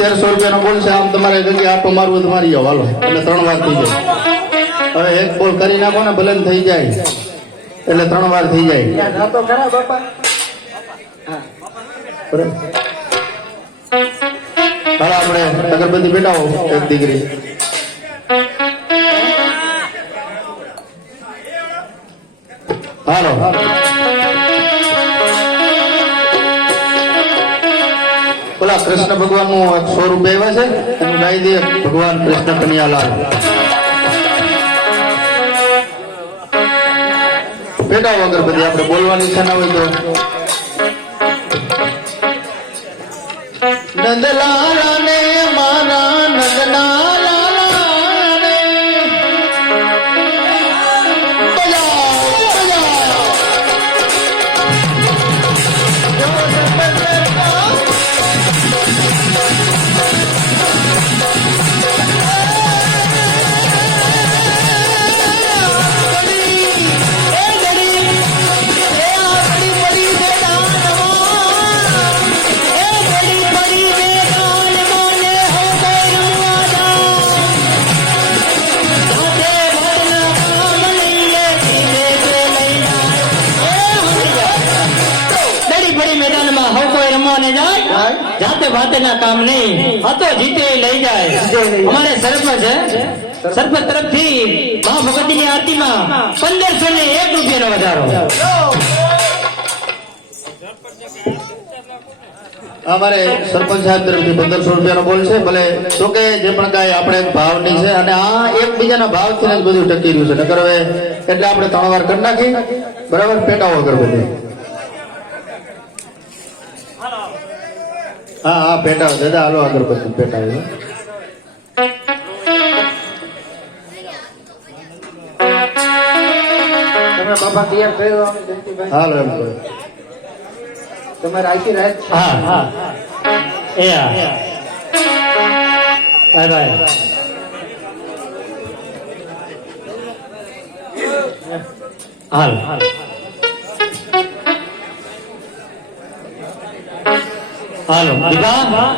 1300 રૂપિયાનો બોલ છે. આમ તમારે જગ્યાએ આટો મારવું તો મારી જાઓ હાલો, એટલે 3 વાર થઈ જાય. હવે એક બોલ કરી નાખો ને ભલે થઈ જાય, એટલે 3 વાર થઈ જાય. હાલો આપણે અગરબત્તી બેટાવો એક દીકરી. હાલો બોલા કૃષ્ણ ભગવાન નું 100 રૂપિયા આવ્યા છે, એનું ગાઈ દે ભગવાન કૃષ્ણ કનૈયાલાલ. બેટાવો અગરબત્તી, આપણે બોલવાની ઈચ્છા ના હોય તો. નંદલાલા ને મારા નંદલાલા जाते भाते ना काम नहीं, तो जीते लई जाए. हमारे सरपंच है, सरपंच तरफ थी मां भगवती की आरती में 1501 રૂપિયા નો વધારો. અમારે સરપંચ સાહેબ તરફથી 1500 રૂપિયાનો બોલ છે. ભલે તો કે જે પણ કાંઈ આપણે ભાવની છે, અને આ એકબીજાના ભાવથી જ બધું ટકી રહ્યું છે. નકર હવે એટલે આપણે 3 વાર કરી નાખી. બરાબર, પેટાવો અગરબત્તી. હા હા પેટાવો દાદા, હાલો અગરબત્તી પેટાવો. તમે બાપા તૈયાર થયો હાલો એમ કહો. તમારે આખી રાત. હા હા એ બાય બાય. હાલ હાલો દીપા.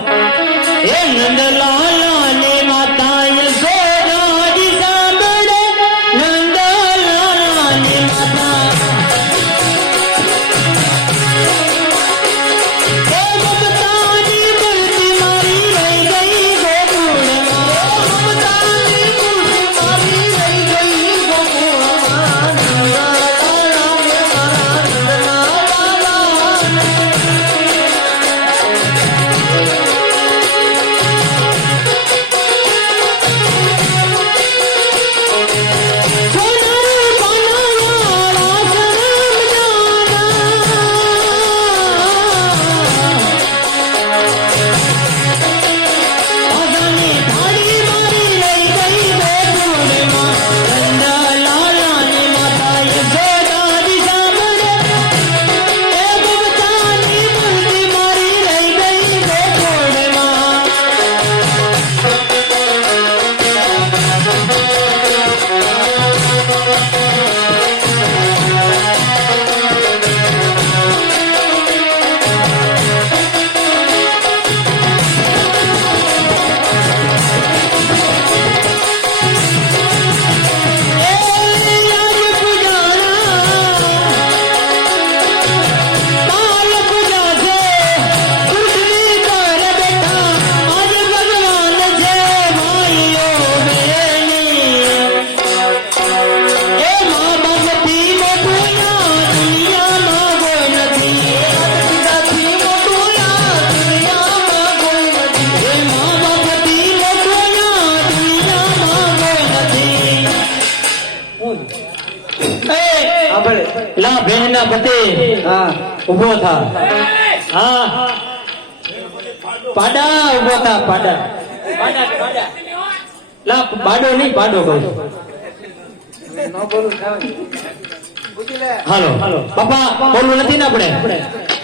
એ નંદલાલા ને માતા યશોદાજી સાંભળે, નંદલાલા ને માતા મમતાની મૂર્તિ મારી રહી ગઈ ગોકુળમાં, મમતાની મૂર્તિ મારી રહી ગઈ ગોકુળમાં. નંદલાલા ને મારા નંદલાલા લા બહેનના પતિ ઉભો થા. હા પાડા ઉભો થા, પાડા. લા પાડો નહીં, પાડો કહું. હાલો બાપા, બોલવું નથી ને આપણે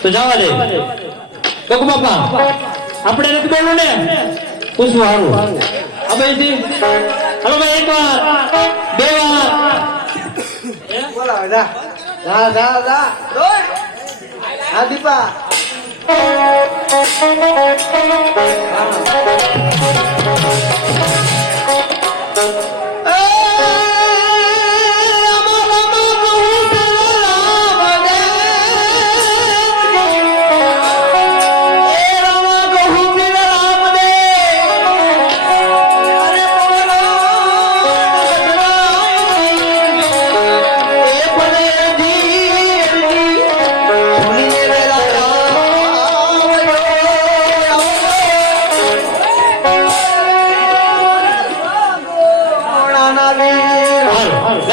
તો જવા દે. કકુ બાપા આપણે નથી બોલવું ને, પૂછવું સારું. અભયજી હાલો ભાઈ, 1 વાર 2 વાર બોલાવે જા જા જા જા. હા દીપા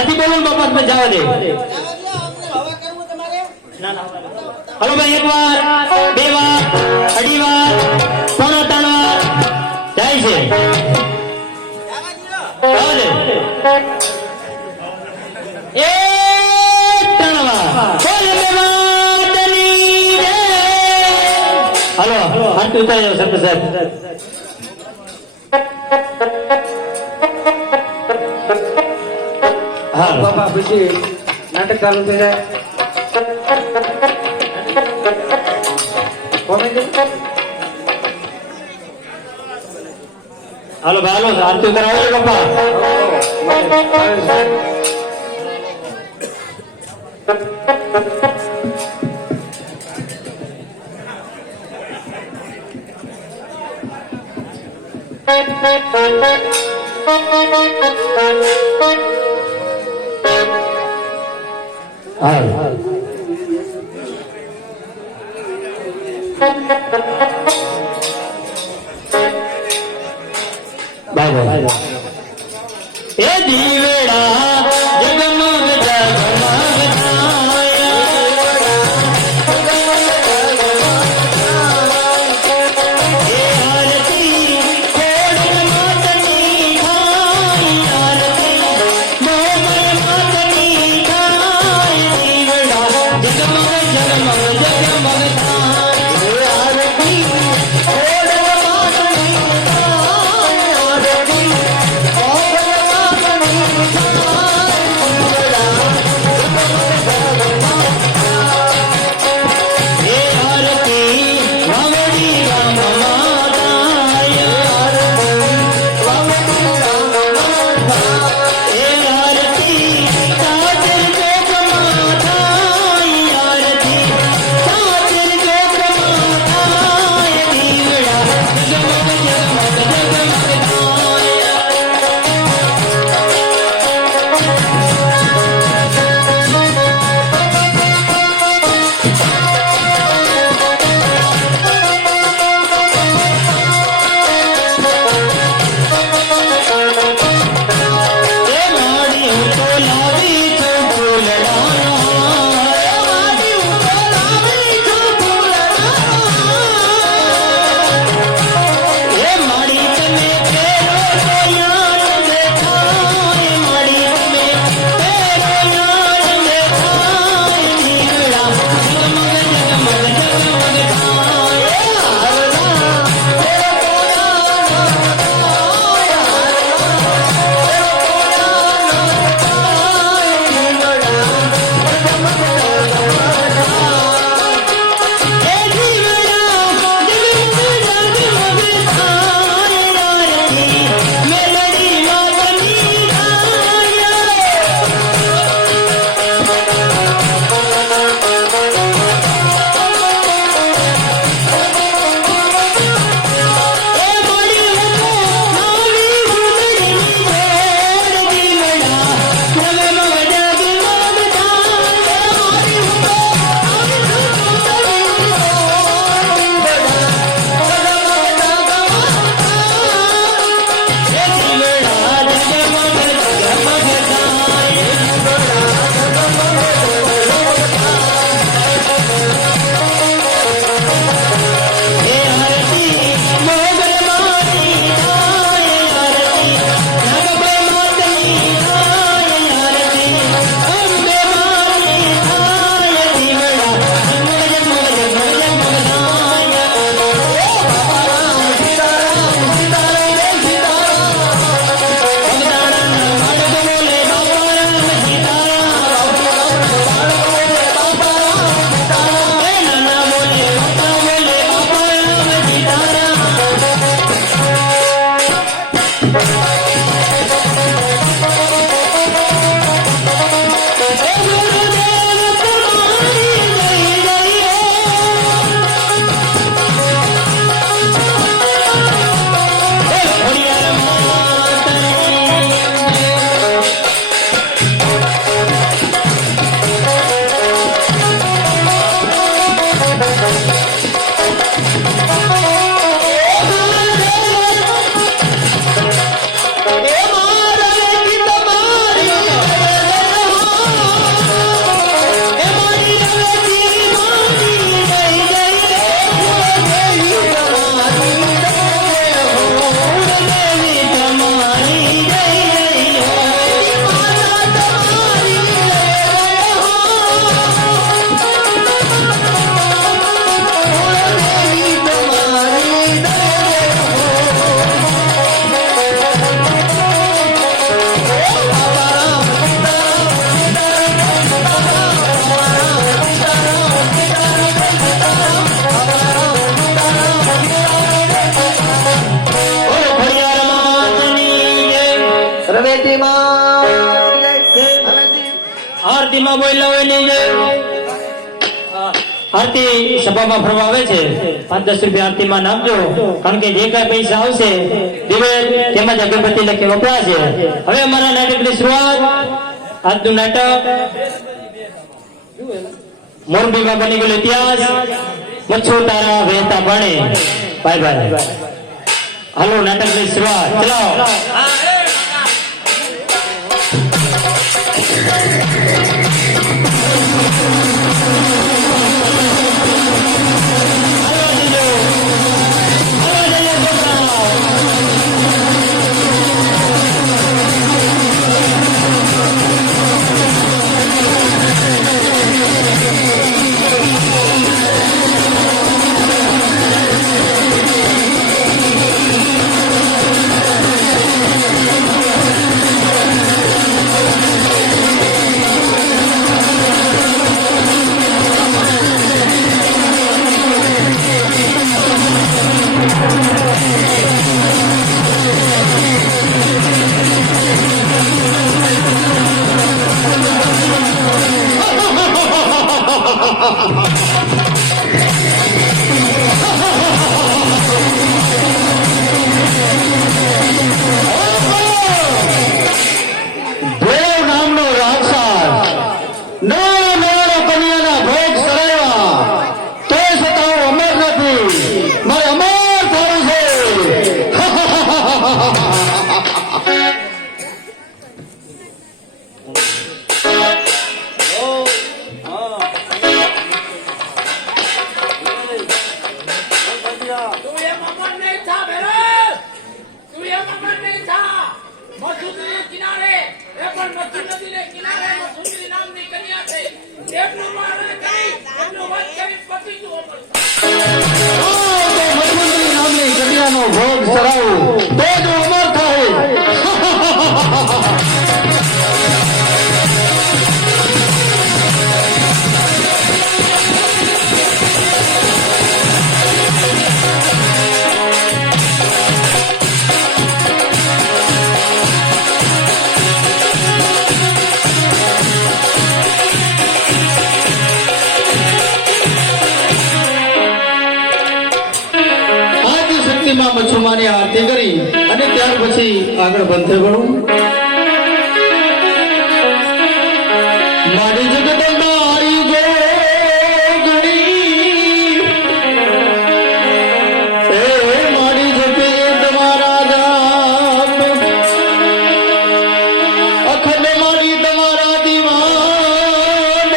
નથી બોલવું બાપા, તમે જવા દે. હલો ભાઈ, એક વાર, બે વાર, અઢી વાર, પોણા ત્રણ વાર જાય છે. જવા દે. એક ત્રણ વાર. બોલે મેવાડની રે. હલો, આરતી ઉતારી જાઓ સરપંચ સાહેબ. હા બાપા પછી નાટક ચાલુ થઈ જાય. કોમેડી હાલો ભાઈ, હાલો આરતી ઉતારવા આવો બાપા. હાલ બાય બાય. એ દીવેડા જગમગ જગમગ સતીમાં આરતીમાં બોલ્યા હોય ની જય આરતી સભામાં ફરવા આવે છે 5-10 રૂપિયા આરતીમાં નાખજો કારણ કે જે કઈ પૈસા આવશે દિવેલ તેમજ અગરબત્તી લખી વપરાશે. હવે અમારા નાટકની શરૂઆત. આજનું નાટક મોરબીમાં બની ગયેલો ઇતિહાસ મચ્છુ તારા વહેતા પાણી. Bye bye. હાલો નાટકની શરૂઆત. ચલાવો. ભોગ સરાવું તો જ અમર થાય. માં મચ્છુમાની આરતી કરી અને ત્યાર પછી આગળ બંધે વળું. મારી જગદંબા આઈ જોગણી એ મારી જપે તમારા જાપ અખંડ મારી તમારા દીવાન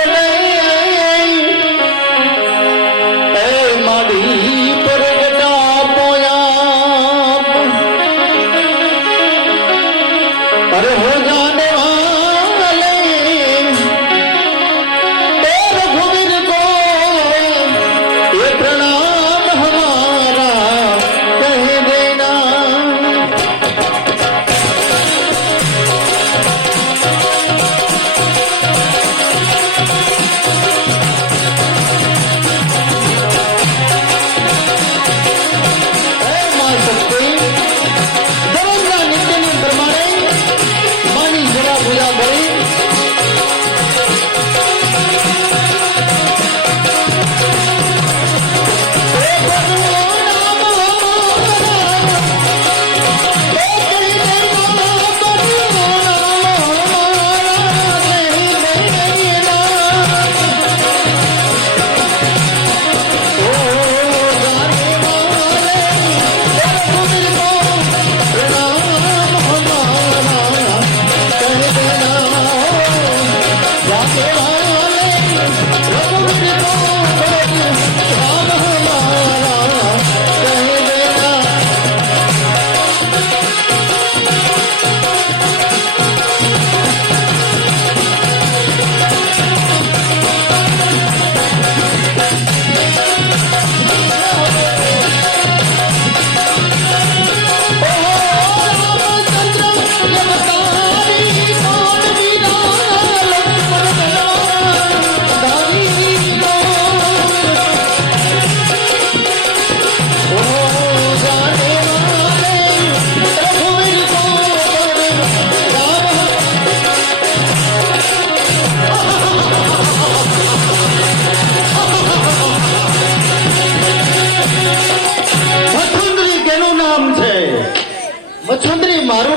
એ મારી પ્રગટા પોયા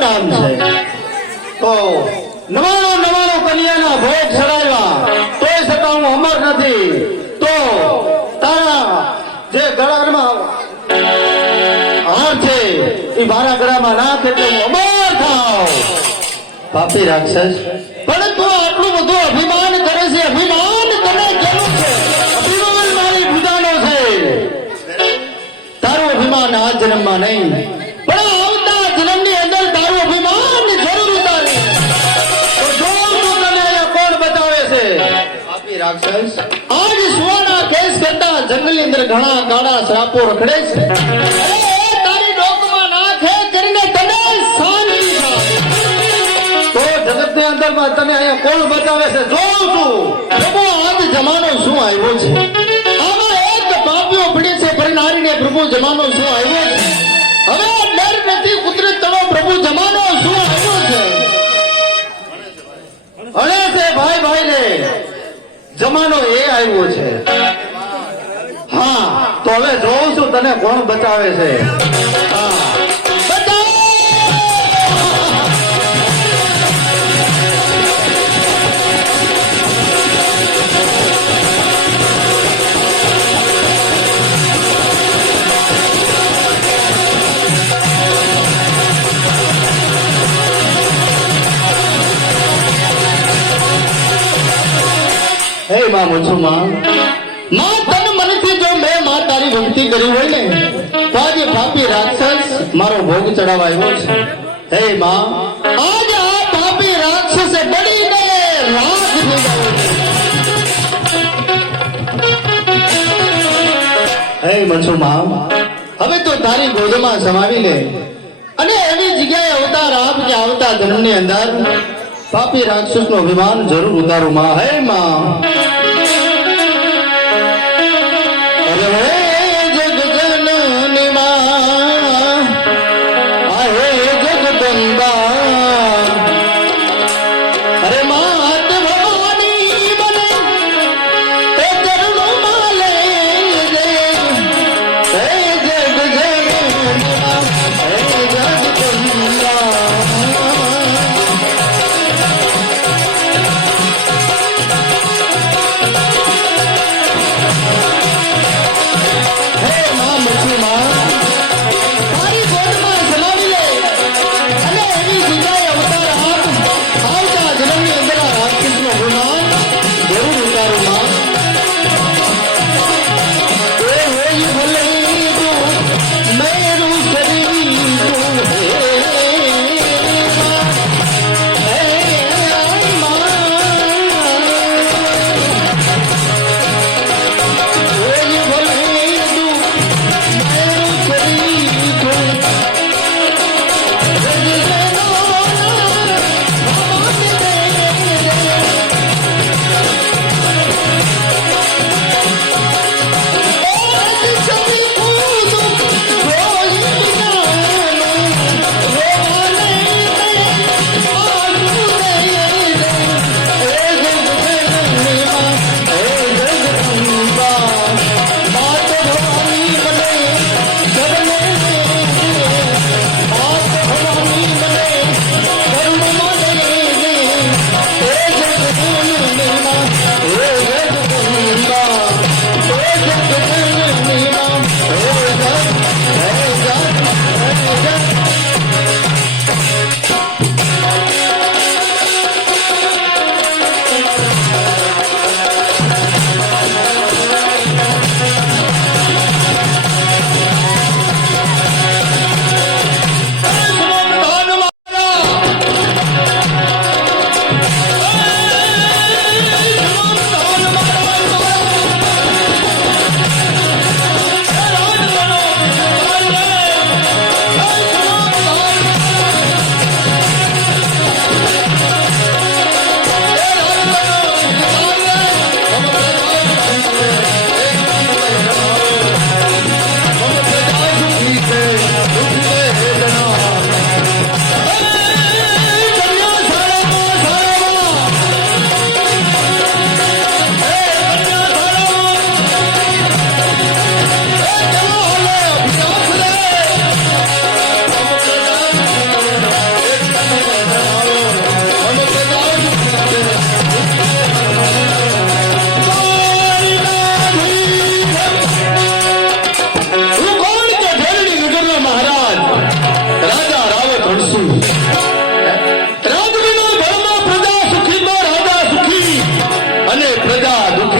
નામ છે. તો નવાણું કન્યાના ભોગ ચડાવ્યા તોય છતાં હું અમર નથી. તો તારા જે ગળામાં હાર છે એ મારા ગળામાં નાખ એટલે હું અમર થાવ. પાપી રાક્ષસ, પણ તું આટલું બધું અભિમાન કરે છે. અભિમાન તને કેવું છે? અભિમાન મારી બુધાનો છે. તારું અભિમાન આ જન્મમાં નહીં, પણ આવતા જન્મની અંદર તારું અભિમાન જરૂર ઉતારે. તો જો તું તને અહીંયા કોણ બતાવે છે? પાપી રાક્ષસ, આજ સુવાના કેસ કરતા જંગલની અંદર ઘણા કાળા શ્રાપો રખડે છે. અરે એ તારી ડોકમાં નાખે કરીને તને શાંતિ થાય. તો જગતની અંદરમાં તને અહીંયા કોણ બતાવે છે? જોઉં છું પ્રભુ આજ જમાનો શું આવ્યો છે. આમાં એક પાપીઓ પડી છે પરનારીને પ્રભુ જમાનો શું આવ્યો છે. હવે ડર નથી કુદરત તળો પ્રભુ જમાનો શું આવ્યો છે. અરે છે ભાઈ ભાઈ ને જમાનો એ આવ્યો છે. હા તો હવે જોઉં છું તને કોણ બતાવે છે. હા બતાવ. હે માં મુછુમાં, માં તન મનથી જો મેં માં તારી ભક્તિ કરી હોય ને તો આજે પાપી રાક્ષસ મારો ભોગ ચડાવવા આવ્યો છે. હે માં, આજ આ પાપી રાક્ષસે બળીને રાખ થઈ ગયો છે. હે મુછુમાં, હવે તો તારી ગોદમાં સમાવી લે અને એવી જગ્યાએ અવતાર આપ કે આવતા જન્મની અંદર પાપી રાક્ષસનો અભિમાન જરૂર ઉતારું માં. હે માં,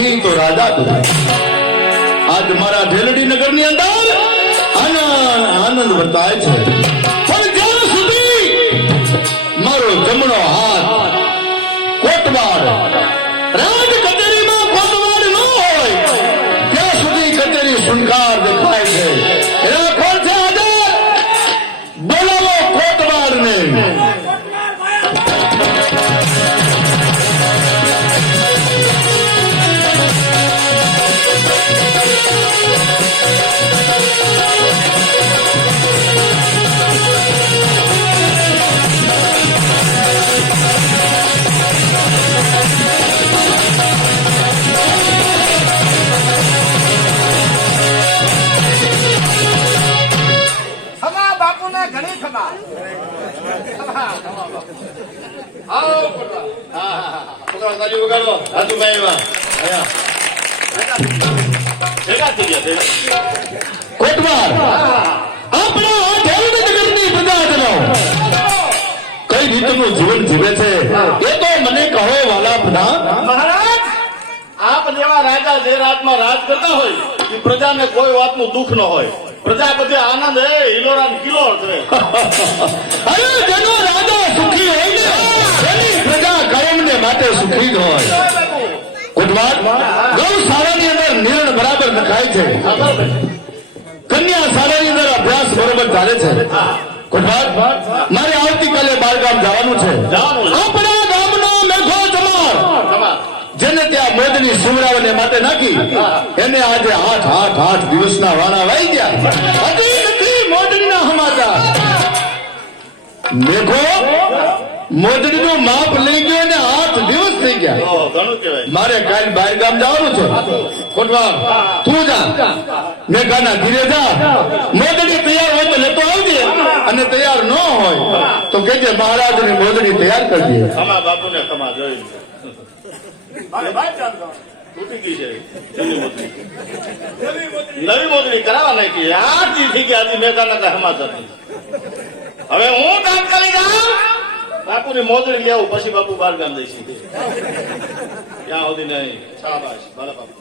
સુખી તો રાજા તું. આજ મારા ઢેલડી નગરની અંદર આનંદ વર્તાય છે, પણ જ્યાં સુધી મારો જમણો હાથ કોટવાડ રાજ કચેરીમાં કોટવાડ ન હોય ત્યાં સુધી કચેરી સુનકાર દેખાય છે. એના કોણ છે આજે? બોલાવો કોટવાડને. ખમા બાપુને ઘણી ખમા. છોકરા તાળી વગાડો. રાજુભાઈ એવા ભેગા થઈ ગયા. કોટવાર આપણા આ ઢેલડી નગરની પ્રજાજનો કઈ રીતનું જીવન જીવે છે એ તો મને કહો વાલા પ્રધાન. મહારાજ આપ જેવા રાજા જે રાજમાં રાજ કરતા હોય એ પ્રજાને કોઈ વાતનું દુઃખ ન હોય. પ્રજા બધી આનંદ હે હિલોરાન કિલોર છે. અરે જેનો રાજા સુખી હોય ને એની પ્રજા કાયમને માટે સુખી જ હોય. કોટવાર ગૌશાળાની અંદર નિર્ણ બરાબર નખાય છે, કન્યા શાળાની અંદર અભ્યાસ બરોબર ચાલે છે. કોટવાર મારે આવતીકાલે બારગામ જવાનું છે. આપણા ગામનો મેઘો જમાર જેને ત્યાં મોજની સુમરાવને માટે નાખી એને આજે 8 દિવસના વાણા વાઈ ગયા. હજી નથી મોજડીના સમાચાર. મેઘો મોજડીનું માપ લઈ ગયો ને 8 દિવસ થઈ ગયા. ઘણું કહેવાય. મારે કાલ બારગામ જવાનું છે. કોટવાર તું જા, મેઘાના ધીરે જા. મોજડી તૈયાર હોય તો લેતો આવજે, અને તૈયાર ન હોય તો કહેજે મહારાજને મોજડી તૈયાર કરી દે. ખમા બાપુને ખમા જોઈ તૂટી ગઈ છે જૂની મોજડી. નવી મોજડી કરાવવા નાખી. 8 દી થઈ ગયા હજી મેદાના કઈ સમાચાર નથી. હવે હું કામ કરી જાઉં બાપુની મોજડી લેવું પછી બાપુ બાર ગામ જઈશું. ત્યાં સુધી નહીં. શાબાશ ભલે બાપુ.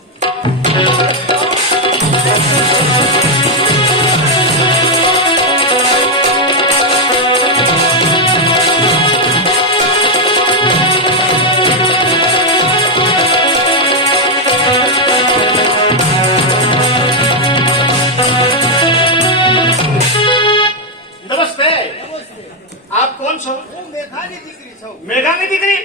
નમસ્તે. આપ કોણ છો? હું મેઘાની દીકરી છું. મેઘાની દીકરી?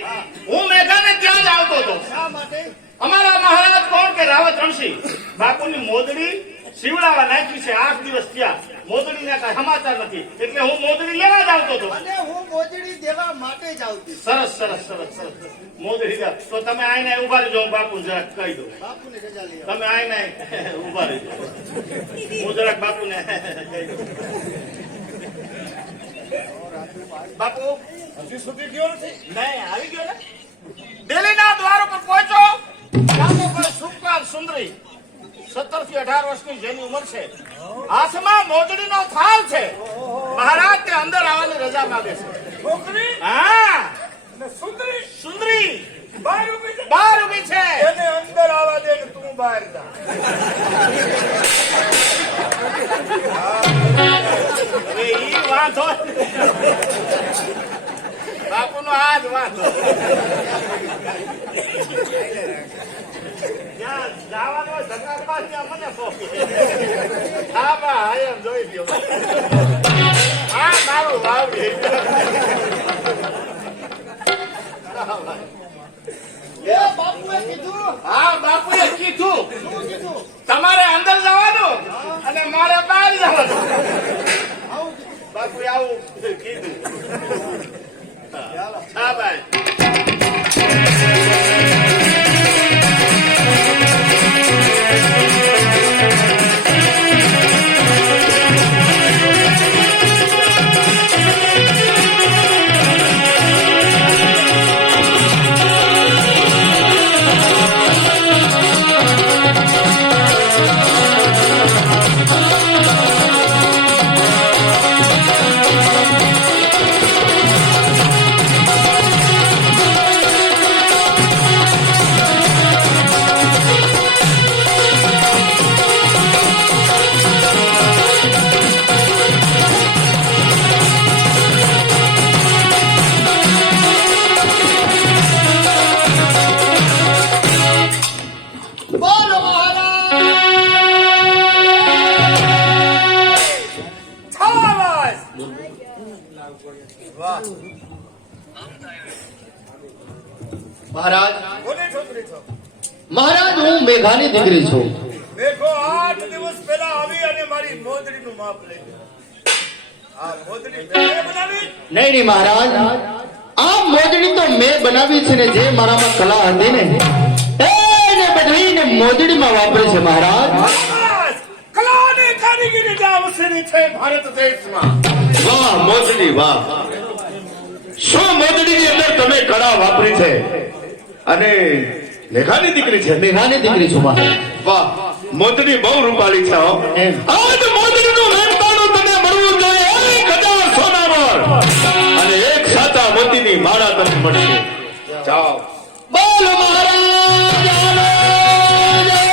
હું મેઘાને ત્યાં જ આવતો હતો. શા માટે? અમારા મહારાજ કોણ કે રાવત રણસિંહ બાપુની મોજડી શિવડાવા નાખી છે. 8 દિવસ થયા. મોજડીના કઈ સમાચાર નથી એટલે હું મોજડી લેવા જ આવતો હતો. અને હું મોજડી દેવા માટે જ આવતી. સરસ સરસ સરસ સરસ. મોજડી દે. તો તમે આઈને ઉભા રહેજો. હું બાપુ જરાક કહી દઉં. બાપુની રજા લઈ તમે આઈને ઉભા રહેજો. હું જરાક બાપુને કહી દઉં. બાપુ હજી સુધી ગયો નથી? નહીં, આવી ગયો ને. દિલ્હીના દ્વાર ઉપર પહોંચો. ત્યાં કોઈ સુકવાર સુંદરી 17 થી 18 વર્ષની જેની ઉંમર છે. હાથમાં મોજડીનો થાળ છે. મહારાજ તે અંદર આવવાની રજા માંગે છે. છોકરી હા, અને સુંદરી સુંદરી બહાર ઊભી છે. બહાર ઊભી છે. એને અંદર આવવા દે ને તું બહાર જા. હવે ઈ વાંધો બાપુનો આ જ વાંધો. જ્યાં જવાનું હોય ધક્કા ત્યાં મને સોંપી. હા બા એમ જોઈ લ્યો. હા મારું વાવડી. બાપુએ કીધું. હા બાપુએ કીધું શું કીધું? તમારે અંદર જવાનું અને મારે બહાર જવાનું. આવું કીધું. બાપુએ આવું કીધું. હા ભાઈ. બોલો મહારાજ શાબાશ. વાહ મહારાજ કોની છોકરી છો? મહારાજ હું મેઘાની દીકરી છું. દેખો 8 દિવસ પહેલા આવી અને મારી મોદડીનું માપ લઈ ગઈ. આ મોદડી મેં બનાવી? નહીં નહીં મહારાજ, આ મોજડી તો મેં બનાવી છે ને જે મારામાં કલા હતી ને એને બદલીને મોજડીમાં વાપરે છે મહારાજ. શાબાશ. કલા અને કારીગરી જ્યાં વસેલી છે ભારત દેશમાં. વાહ મોજડી વાહ, શું મોજડીની અંદર તમે કળા વાપરી છે અને મેઘાની દીકરી છે. મેઘાની દીકરી છું મહારાજ. વાહ, મોજડી બહુ રૂપાળી છે હો. એમ. આજ મોજડીનું મહેનતાણું તને મળવું જોઈએ 1000 સોનામોર અને એક સાચા મોતીની માળા તને મળશે. જાઓ. બોલો મહારાજ આનો જય.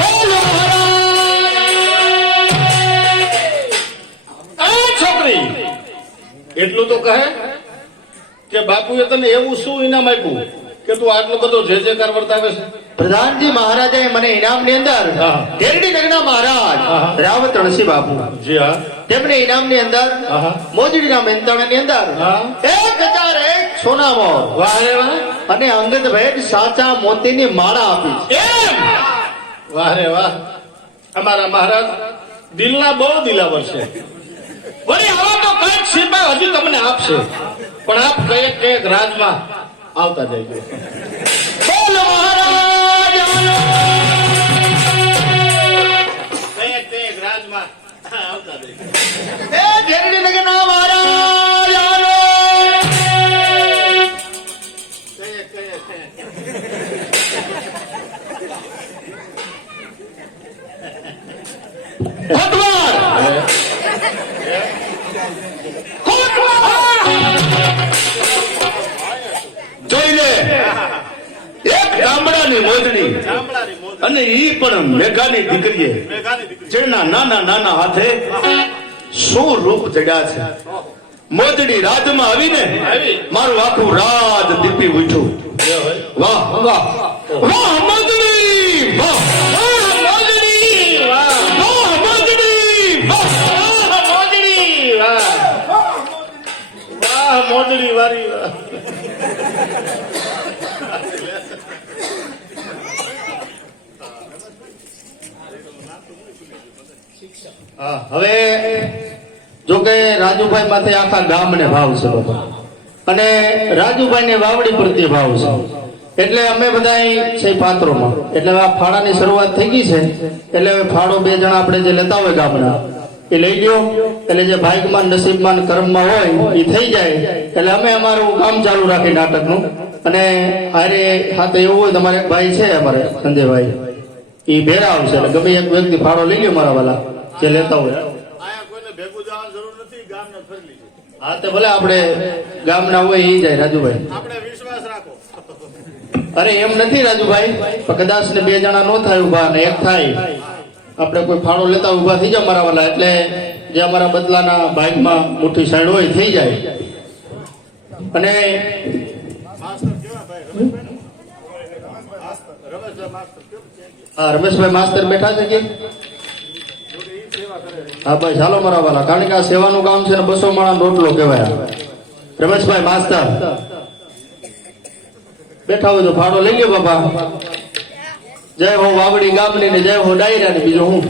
બોલો મહારાજ. આ છોકરી એટલું તો કહે કે બાપુએ તને એવું શું ઇનામ આપ્યું કે તું આટલો બધો જે જયકાર વર્તાવે છે. પ્રધાનજી મહારાજે મને ઇનામની અંદર હા. ઢેરડી નગરના મહારાજ હા. રાવત રણસી બાપુ જી હા. તેમને ઇનામની અંદર હા. મોજડીના મહેનતાણાની અંદર હા. 1001 સોનામોર વાહ રે વાહ. અને અંગત ભેટ સાચા મોતીની માળા આપી છે. એમ વાહ રે વાહ, અમારા મહારાજ દિલના બહુ દિલાવર છે. વળી આવા તો કઈક સિપાઈ હજી તમને આપશે, પણ આપ કઈક રાજમાં આવતા જઈએ. બોલો મહારાજ આનો. કઈક રાજમાં આવતા જઈએ. એ ઢેરડી નગરના મહારાજ આનો. કોટવાર! કોટવાર! જોઈ લે, એક ગામડાની મોજડી અને ઈ પણ મેઘાની દીકરીએ જેના નાના નાના હાથે શું રૂપ જડ્યા છે. મોજડી રાજમાં આવીને મારું આખું રાજ દીપી ઉઠ્યું. વાહ વાહ વાહ મોજડી વાહ વાહ મોજડી વાહ વાહ મોજડી વાહ વાહ મોજડી વાહ વાહ મોજડી વારી વાહ. હા, હવે જો કે રાજુભાઈ માથે આખા ગામને ભાવ છે બાપા, અને રાજુભાઈ ને વાવડી પ્રત્યે ભાવ છે, એટલે અમે બધા છે પાત્રોમાં. એટલે હવે આ ફાળાની શરૂઆત થઈ ગઈ છે, એટલે હવે ફાળો 2 જણા આપણે જે લેતા હોય ગામના એ લઈ લ્યો. એટલે જે ભાગ્યમાન નસીબમાન કર્મમાં હોય એ થઈ જાય. એટલે અમે અમારું કામ ચાલુ રાખી નાટકનું. અને હારે હાથે એવું હોય તમારે એક ભાઈ છે અમારે સંજયભાઈ, એ ભેરા આવશે. એટલે ગમે એક વ્યક્તિ ફાળો લઈ લ્યો મારા વાલા જે લેતા હોય. આયા કોઈને ભેગું જવાની જરૂર નથી, ગામને ફરી લીધું. હા તો ભલે આપણે ગામના હોય એ જાય રાજુભાઈ. આપણે વિશ્વાસ રાખો. અરે એમ નથી રાજુભાઈ, પણ કદાચ ને 2 જણા નો થાય ઉભા ને એક થાય, આપણે કોઈ ફાળો લેતા ઉભા થઈ જાય મારા વાલા. એટલે જે અમારા બદલાના ભાગમાં મોટી સાઈડ હોય થઈ જાય. અને હા, રમેશભાઈ માસ્તર બેઠા છે કે હા ભાઈ ચાલો મારા વાલા, કારણ કે આ સેવાનું કામ છે ને 200 માણસ રોટલો કહેવાય. રમેશભાઈ માસ્તર બેઠા હોય તો ફાળો લઈ લ્યો બાપા. જય હો વાવડી ગામની ને જય હો ડાયરા ને બીજું હું.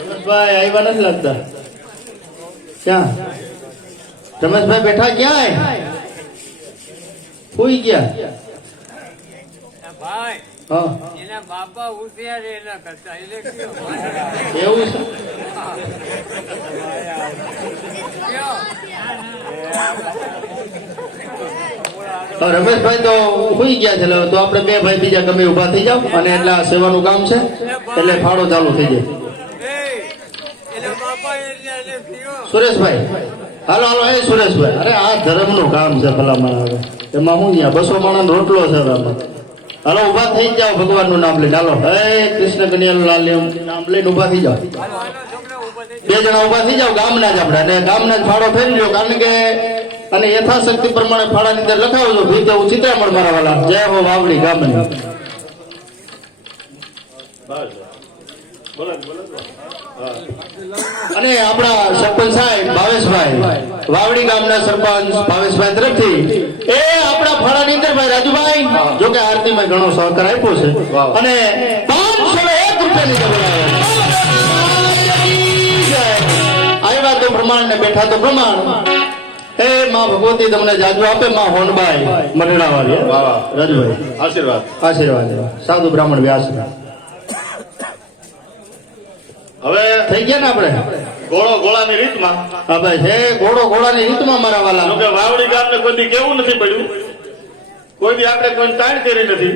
રમેશભાઈ આવ્યા નથી લાગતા. ક્યાં રમેશભાઈ બેઠા ક્યાં કોઈ ગયા? ભાઈ હા એના બાપા હોશિયાર એના કરતા એટલે કયો? એવું છે. તો રમેશભાઈ તો સુઈ ગયા છે. એટલે તો આપણે 2 ભાઈ બીજા ગમે ઉભા થઈ જાવ, અને એટલે આ સેવાનું કામ છે એટલે ફાળો ચાલુ થઈ જાય. એના બાપા એટલે કયો? સુરેશભાઈ હાલો હાલો. એ સુરેશભાઈ, અરે આ ધર્મનું કામ છે ભલામણ. હવે એમાં હું ત્યાં 200 માણસ રોટલો છે. હવે આમાં હાલો ઉભા થઈ જાઓ, ભગવાનનું નામ લઈને. હાલો હે કૃષ્ણ કનૈયા લાલ નામ લઈને ઉભા થઈ જાઓ. હાલો, છોકરા ઉભા થઈ 2 જણા ઉભા થઈ જાઓ ગામના જ આપણે, અને ગામના જ ફાળો ફેરી લ્યો. કારણ કે અને યથાશક્તિ પ્રમાણે ફાળાની અંદર લખાવજો ભીતે હું ચિત્રામણ મારા વાલા જય હો વાવડી ગામની. અને આપણા સરપંચ સાહેબ ભાવેશભાઈ વાવડી ગામના સરપંચ ભાવેશભાઈ તરફથી એ આપણા ફાળાની અંદર ભાઈ રાજુભાઈ જો કે આરતીમાં ઘણો સહકાર આપ્યો છે અને 501 રૂપિયાની આવ્યા તો પ્રમાણ ને બેઠા તો પ્રમાણ. હે માં ભગવતી તમને જાજુ આપે માં હોનબાઈ મઢડા વાળી રાજુભાઈ આશીર્વાદ. આશીર્વાદ સાધુ બ્રાહ્મણ વ્યાસ હવે થઈ ગયા ને આપણે ઘોડો ઘોડાની રીતમાં હા ભાઈ હે ઘોડો ઘોડાની રીતમાં મારા વાલા જોકે વાવડી ગામને કોઈ દી કેવું નથી પડ્યું, કોઈ દી આપણે કોઈ તાણ કરી નથી.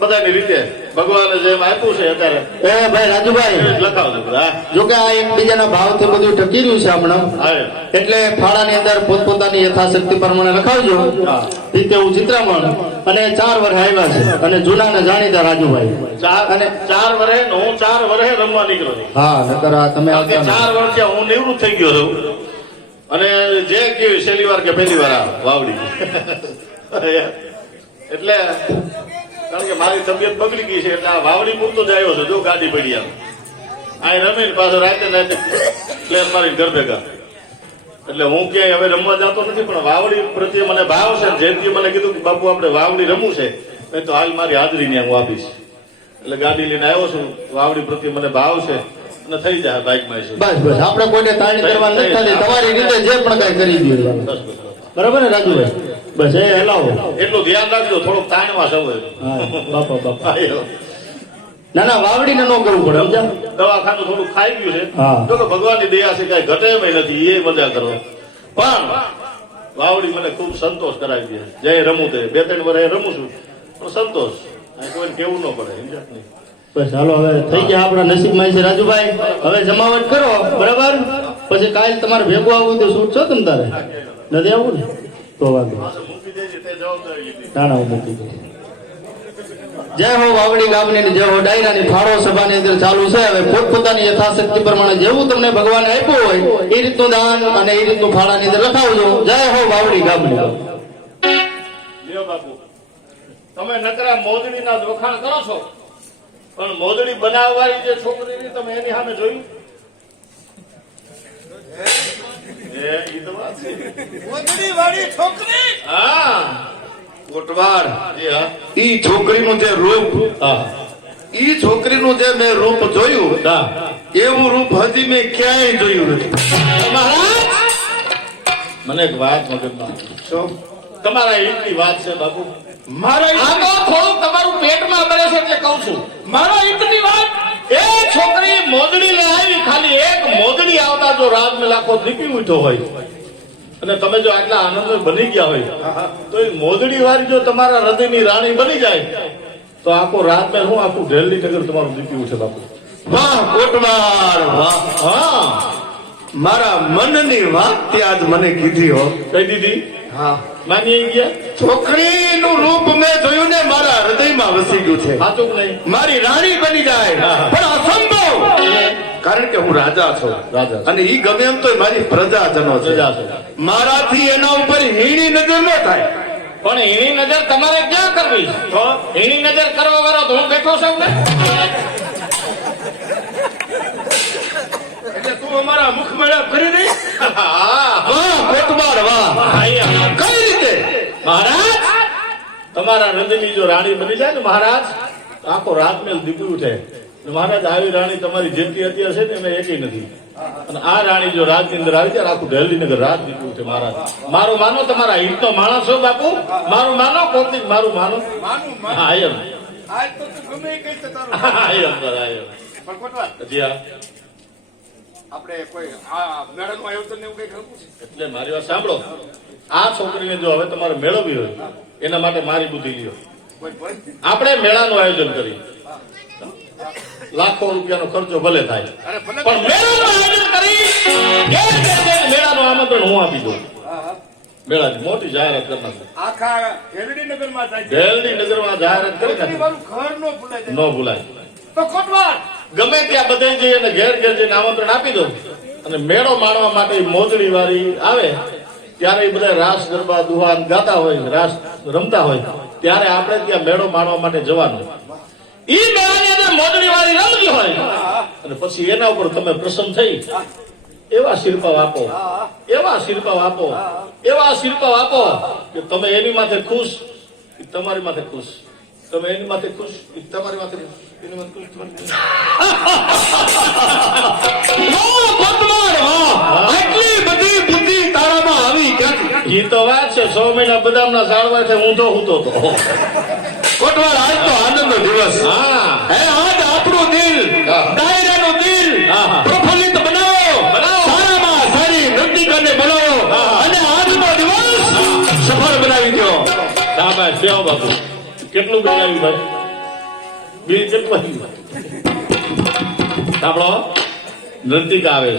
બધાની રીતે ભગવાને જેમ આપ્યું છે અત્યારે એ ભાઈ રાજુભાઈ લખાવજો બધા. જો કે આ એકબીજાના ભાવથી બધું ટકી રહ્યું છે હમણાં હા. એટલે ફાળાની અંદર પોતપોતાની યથાશક્તિ પ્રમાણે લખાવજો રીતે હું ચિત્રામણ અને 4 વર્ષ આવ્યા છે અને જૂના ને જાણીતા રાજુભાઈ અને 4 વર્ષે ને હું 4 વર્ષે રમવા નીકળ્યો છું. હા નકર આ તમે કારણ કે આવતા 4 વર્ષથી હું નિવૃત્ત થઈ ગયો છું અને જે કેવી છેલ્લી વાર કે પહેલી વાર આ વાવડી એટલે કારણ કે મારી તબિયત બગડી ગઈ છે એટલે આ વાવડી પૂરતો જ આવ્યો છે. જો ગાડી પડી આમ અહીં રમીને પાછો રાતે પ્લેન મારી ઘર ભેગા એટલે હું ક્યાંય હવે રમવા જતો નથી પણ વાવડી પ્રત્યે મને ભાવ છે. જેથી મને કીધું કે બાપુ આપણે વાવડી રમવું છે તો હાલ મારી હાજરી ને હું આપીશ એટલે ગાડી લઈને આવ્યો છું. વાવડી પ્રત્યે મને ભાવ છે અને થઈ જાય બાઇકમાં છે. બસ બસ આપણે કોઈને તાણી કરવાની નથી થતી. તમારી રીતે જે પણ કઈ કરી દો બરાબર ને રાજુભાઈ બસ એ હલાવો એટલું ધ્યાન રાખજો થોડુંક તાણમાં સૌ હા બાપા બાપા ના ના વાવડીને ન કરવું પડે સમજ્યા દવાખાનું થોડું ખાઈ ગયું છે. હા. જો કે ભગવાનની દયા છે કઈ ઘટે એમ નથી એ મજા કરો પણ વાવડી મને ખૂબ સંતોષ કરાવી દે. જય રમું તે 2-3 વર્ષે રમું છું પણ સંતોષ કોઈને કેવું ન પડે સમજ્યા નહીં. બસ હાલો હવે થઈ ગયા આપણા નસીબમાં છે રાજુભાઈ. હવે જમાવટ કરો બરાબર પછી કાલ તમારે ભેગું આવવું તો છૂટ છો તમે તારે નથી આવવું ને તો વાંધો મૂકી દેજે તે જવાબદારી લીધી. ના ના હું મૂકી દઉં. જય હો વાવડી ગામની ને જય હો ડાયરાની ફાળો સભાની અંદર ચાલુ છે. હવે પોતપોતાની યથાશક્તિ પ્રમાણે જેવું તમને ભગવાને આપ્યું હોય એ રીતનું દાન અને એ રીતનું ફાળાની અંદર લખાવજો. જય હો વાવડી ગામની. લ્યો બાપુ તમે નકરા મોજડીના જ વખાણ કરો છો પણ મોજડી બનાવવાની જે છોકરીની તમે એની સામે જોયું ઈ તો વાત છે. મોજડી વાળી છોકરી હા કોટવાર જી હા ઈ છોકરીનું જે રૂપ હા ઈ છોકરીનું જે મેં રૂપ જોયું હા. એવું રૂપ હજી મેં ક્યાંય જોયું નથી. મહારાજ મને એક વાત મગજમાં શું? તમારા હિતની વાત છે બાપુ. મારા આ તો થોડુંક તમારું પેટમાં બળે છે એટલે કહું છું. મારા હિતની વાત એ છોકરી મોજડી લઈ આવી ખાલી એક મોજડી આવતા જો રાત મેં લાખો દીપી ઉઠ્યો હોય અને તમે જો આટલા આનંદ બની ગયા હોય તો એ મોજડી વાળી જો તમારા હૃદયની રાણી બની જાય તો આખો રાત મેં હું આખું ઢેલની નગર તમારું દીપી ઉઠે બાપુ. વાહ કોટવાર વાહ, હા મારા મનની વાત તે આજ મને કીધી હો. કઈ દીધી હા, માની ગયા છોકરીનું રૂપ મેં જોયું ને મારા હૃદયમાં વસી ગયું છે. સાચું કે નહીં? મારી રાણી બની જાય હા. પણ અસંભવ કારણ કે હું રાજા છું રાજા છું. અને ઈ ગમે એમ તો મારી પ્રજાજનો છે. પ્રજા છે. મારાથી એના ઉપર હીણી નજર ન થાય. પણ એની નજર તમારે ક્યાં કરવી? એની નજર કરવા વાળો તો હું બેઠો છું ને. એટલે તું અમારા મુખ મેળા કરી દઈ. હા. વાહ કોટવાર વાહ, અહીંયા. કઈ રીતે? મહારાજ તમારા હૃદયની જો રાણી બની જાય ને મહારાજ આખો રાત મેલ દીકરી ઉઠે. મહારાજ આવી રાણી તમારી જેટલી અત્યારે છે ને એને એકેય નથી અને આ રાણી જો રાજની અંદર આવી ત્યારે આખું દિલ્હી નગર રાત દીકરી ઉઠે. મહારાજ મારું માનો તમારા હિતનો માણસ છો બાપુ મારું માનો કોક મારું માનો માનું હા એમ આજ તો તું ગમે એ કઈ તારું હા એમ બરાબર. પણ કોટવા જી હા આપણે કોઈ આ મેળાનું આયોજન ને એવું કઈ કરવું છે એટલે મારી વાત સાંભળો આ છોકરીને જો હવે તમારે મેળવવી હોય એના માટે મારી બુદ્ધિ લ્યો. કોઈ કોઈ આપણે મેળાનું આયોજન કરી લાખો રૂપિયાનો ખર્ચો ભલે થાય અરે ભલે પણ મેળાનું આયોજન કરી ઘેર ઘેર જઈને મેળાનું આમંત્રણ હું આપી દઉં. મેળાની મોટી જાહેરાત કરી નાખું. આખા હેલડી નગર માં થાય છે દિલ્હી નગરમાં જાહેરાત કરી છોકરી નાખું. વાળું ઘર નો ભૂલાય ન જાય ભૂલાય. તો કોટવા ગમે ત્યાં બધે જઈને ઘેર ઘેર જઈને આમંત્રણ આપી દઉં અને મેળો માણવા માટે મોજડી વાળી આવે ત્યારે એ બધા રાસ ગરબા દુહાન ગાતા હોય, રાસ રમતા હોય, ત્યારે આપણે ત્યાં મેળો માણવા માટે જવાનું. ઈ મેળાની અંદર મોજડી વાળી રમતી હોય અને પછી એના ઉપર તમે પ્રસન્ન થઈ એવા શિરપાવ આપો, એવા શિરપાવ આપો, એવા શિરપાવ આપો કે તમે એની માથે ખુશ, ઈ તમારી માથે ખુશ, તમે એની માથે ખુશ, ઈ તમારી માથે ખુશ, એની માથે ખુશ, તમારી માથે ખુશ. આટલી બધી બુદ્ધિ તારામાં આવી ક્યાંથી? ઈ તો વાત છે. 6 મહિના બદામના ઝાડવા છે, ઊંધો ઊંધો તો. કોટવાલ, આજ તો આનંદનો દિવસ. હા. હે, આજ આપણું દિલ, હા. ડાયરાનું દિલ હા. પ્રફુલ્લિત બનાવો, સારામાં સારી નર્તિકાને બનાવો અને આજનો દિવસ સફળ બનાવી દો. શાબાશ, બેહો બાપુ. કેટલું બિલ આવ્યું ભાઈ? બિલ કેટલું આવ્યું? સાંભળો, નર્તિકા આવે છે.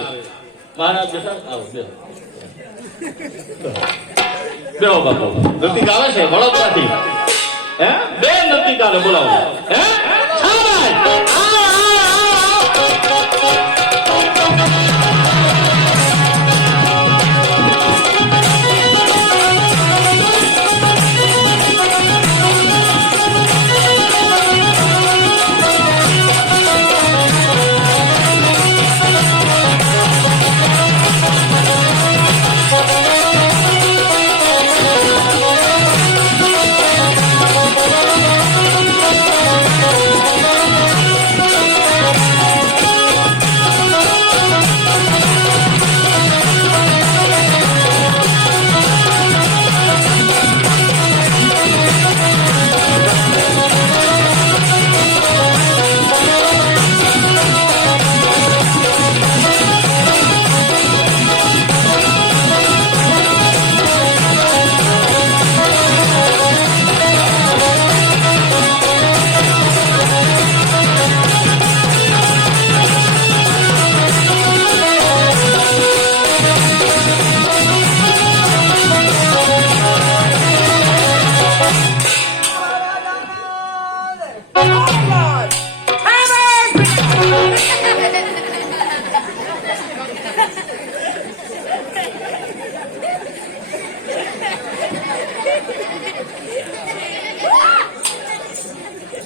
મહારાજ બેઠા, આવો બેહો. બેહો બાપુ. નર્તિકા આવે છે વડોદરાથી. હે, બે નર્તિકાને બોલાવો. હે, શાબાશ.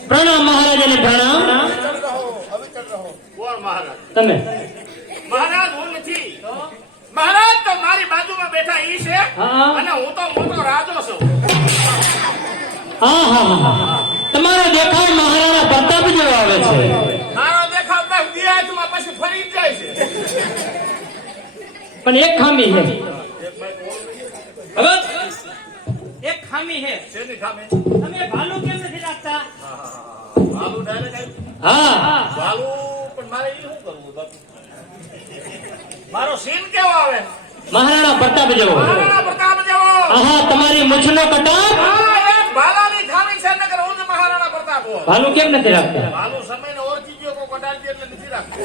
પ્રણામ મહારાજાને પ્રણામ. કોણ મહારાજ? તમે મહારાજ હું નથી. મહારાજ તો મારી બાજુમાં બેઠા ઈ છે હા. અને હું તો મોટો રાજો છું. હા હા હા, તમારો દેખાવ મહારાણા પ્રતાપ જેવો આવે છે. મારો દેખાવ બસ દિયાજમાં પછી ફરી જ જાય છે. પણ એક ખામી છે. હવે એક ખામી છે. શેની ખામી? તમે ભાલું કેમ નથી રાખતા? ભાલુ ડાયરેક્ટ આવ્યું. હા, ભાલુ પણ મારે ઈ શું કરવું બાપુ? મારો સીન કેવો આવે? મહારાણા પ્રતાપ જેવો. મહારાણા પ્રતાપ જેવો. આહા, તમારી મૂછનો કટાપ. હા, એક ભાલાની ખામી છે નકર હું જ મહારાણા પ્રતાપ હોઉં. ભાલું કેમ નથી રાખતા? ભાલુ સમયને ઓળખી ગયો કોઈ કટાડી દે એટલે નથી રાખતો.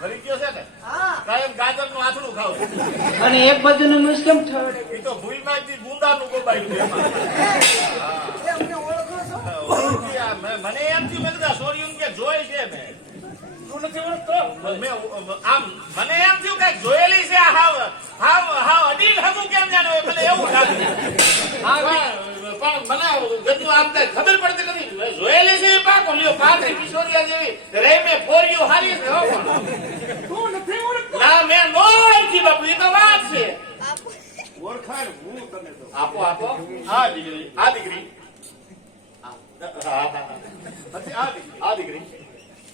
મરી ગયો છે ને? કાયમ ગાજરનું આથડું ખાવ છું. અને એક બાજુનું મુસ્લિમ ઠરડે. ઈ તો ભૂલમાંથી ગુંદાનું ગોબાયું છે એમાં. ઓળખી આ મને એમ થયું મેં કીધું આ સોરીયું કે જોઈ છે મેં. તું નથી ઓળખતો? આમ મને એમ થયું કે જોયેલી છે આ હાવ અડીલ હગું કેમ જાણે હોય મને એવું લાગ્યું. પણ મને ગજુ આમ કઈ ખબર પડતી નથી. જોયેલી છે એ પાકો લ્યો પાથરી કિશોરિયા જેવી રે મેં ફોરીઓ હારી છે હો પણ. તું નથી ઓળખતો? ના મેં નો ઓળખી બાપુ એ તો વાત છે. ઓળખાણ હું તને તો આપો આ દીકરી આ દીકરી આ દીકરી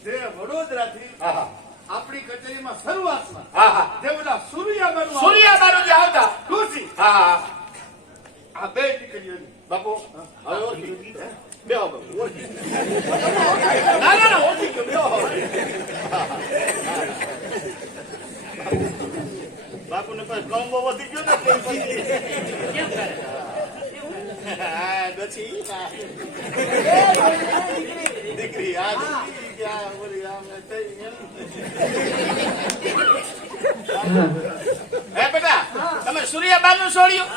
જે વડોદરાથી આપણી કચેરીમાં શરૂઆતમાં જે બધા સૂર્યાબાનું જે આવતા ખુશી આ બે દીકરીઓ બાપુ હવે ઓળખી બે બાપુ ઓળખી ના ઓળખી ગયો બાપુ ને પછી કોમ્બો વધી ગયો ને કેમ કરે દીકરી આ હે બેટા તમે સૂર્યાબા નું છોડ્યું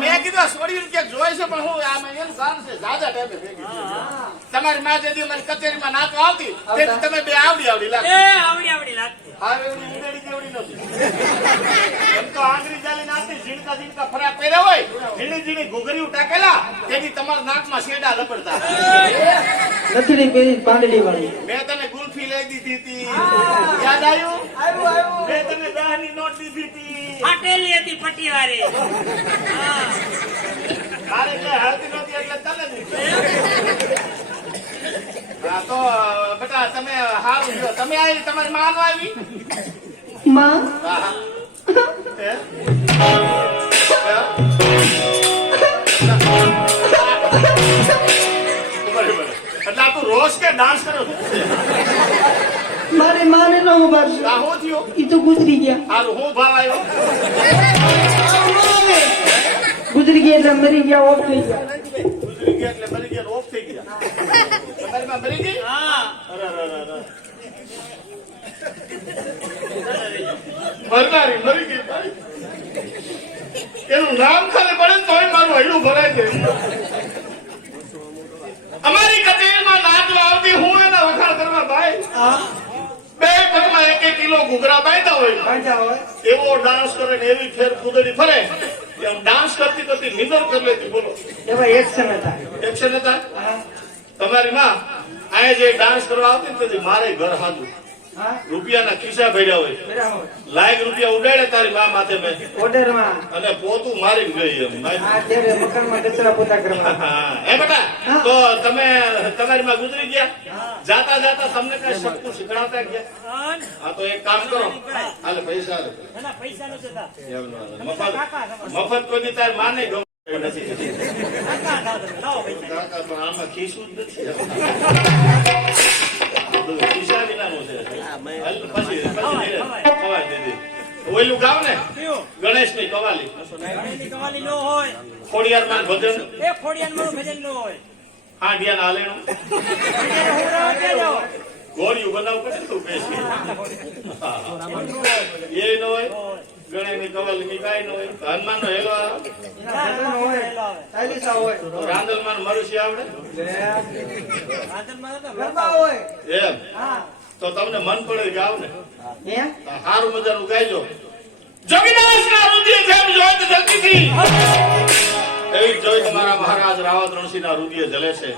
મેં કીધું છોડ્યું ક્યાંક જોઈ છે પણ હું આમ એનું કારણ છે દાદા ટાઈમે ભેગી તમારી માં જે દી અમારી કચેરીમાં નાચવા આવતી તે તમે બે આવડી આવડી લાગે એ આવડી આવડી લાગતી હા એવડી ઈંગડી કેવડી નથી એમ તો આંગળી જાલી નાખતી ઝીણકા ઝીણકા ફરાક પહેર્યા હોય ઝીણી ઝીણી ઘૂઘરીઓ ટાકેલા તેથી તમારા નાકમાં શેડા લપડતા નથડી પેરી પાંદડી વાળી મેં તને ગુલ્ફી લઈ દીધી હતી યાદ આવ્યું મેં તને 10 ની નોટ દીધી હતી ફાટેલી હતી પટ્ટી વાળી મારે કે હાલતી નહોતી એટલે તને દીધી હા તો બેટા તમે હારું જો તમે આવી તમારી માં નો આવી માં હા હા હે? હે? બરાબર. એટલે આ તું રોજ કે ડાન્સ કરો છો? મારે માને ન ઉભારશું આ હું થયું ઈ તો ગુજરી ગયા હારું હું ભાવ આવ્યો ગુજરી ગયા એટલે મરી ગયા ઓફ થઈ ગયા ગુજરી ગયા એટલે મરી ગયા ઓફ થઈ ગયા તમારી માં મરી ગઈ હા અરે અરે અરે મરનારી મરી ગઈ ભાઈ એનું નામ ખાલી પડે ને તોય મારું હૈયું ભરાય છે અમારી કચેરીમાં નાચવા આવતી હું એના વખાણ કરવા ભાઈ બે પગમાં 1 કિલો ઘૂઘરા બાંધ્યા હોય એવો ડાન્સ કરે ને એવી ફેર કુદડી ફરે એમ ડાન્સ કરતી કરતી નિંદર કરી લેતી બોલો એવા એક્શન હતા એક્શન હતા તમારી માં અહીંયા જે ડાન્સ કરવા આવતી ને તેથી મારે ઘર હાજુ હા રૂપિયાના ખિસ્સા ભર્યા હોય બરાબર લાખ રૂપિયા ઉડાડે તારી માં માથે મેં ઓર્ડરમાં અને પોતું મારી ગઈ એમ આ ત્યારે મકાનમાં કચરા પોતા કરવા હા એ બેટા તો તમે તમારી માં ગુજરી ગયા જાતા જાતા તમને કઈ સટકું શીખડાવતા ગયા હા તો એક કામ કરો હાલે પૈસા આલે. પૈસા નથી જતા એમ ન હાલે. મફત કોઈ દી તારી માં નહીં ગમે નથી કાકા તો આમાં ખીસું જ નથી ખિસ્સા વિનાનું છે હાલ તો પછી ખવાય દીધી ઓલું ગાવ ને ગણેશ ની કવાલી કવાલી નો હોય ખોડિયાર માં ભજન એ ખોડિયાન મારું ભજન નો હોય હાંડિયા નાલેણું ગોળિયું બનાવવું પડે ને તું બેસી એ ન હોય ગણેશ ની કવાલી ની કાંઈ ન હોય હનુમાન નો હેલો આવે રાંદલ માં મરુસી આવડે એમ તો તમને મન પડે ગાવ ને સારું મજાનું ગાયજો જોગીદાસ ના રુધિર જેમ જોઈત જલતી હતી એવી જોઈ તમારા મહારાજ રાવત રણસિંહ ના રુધિર જલે છે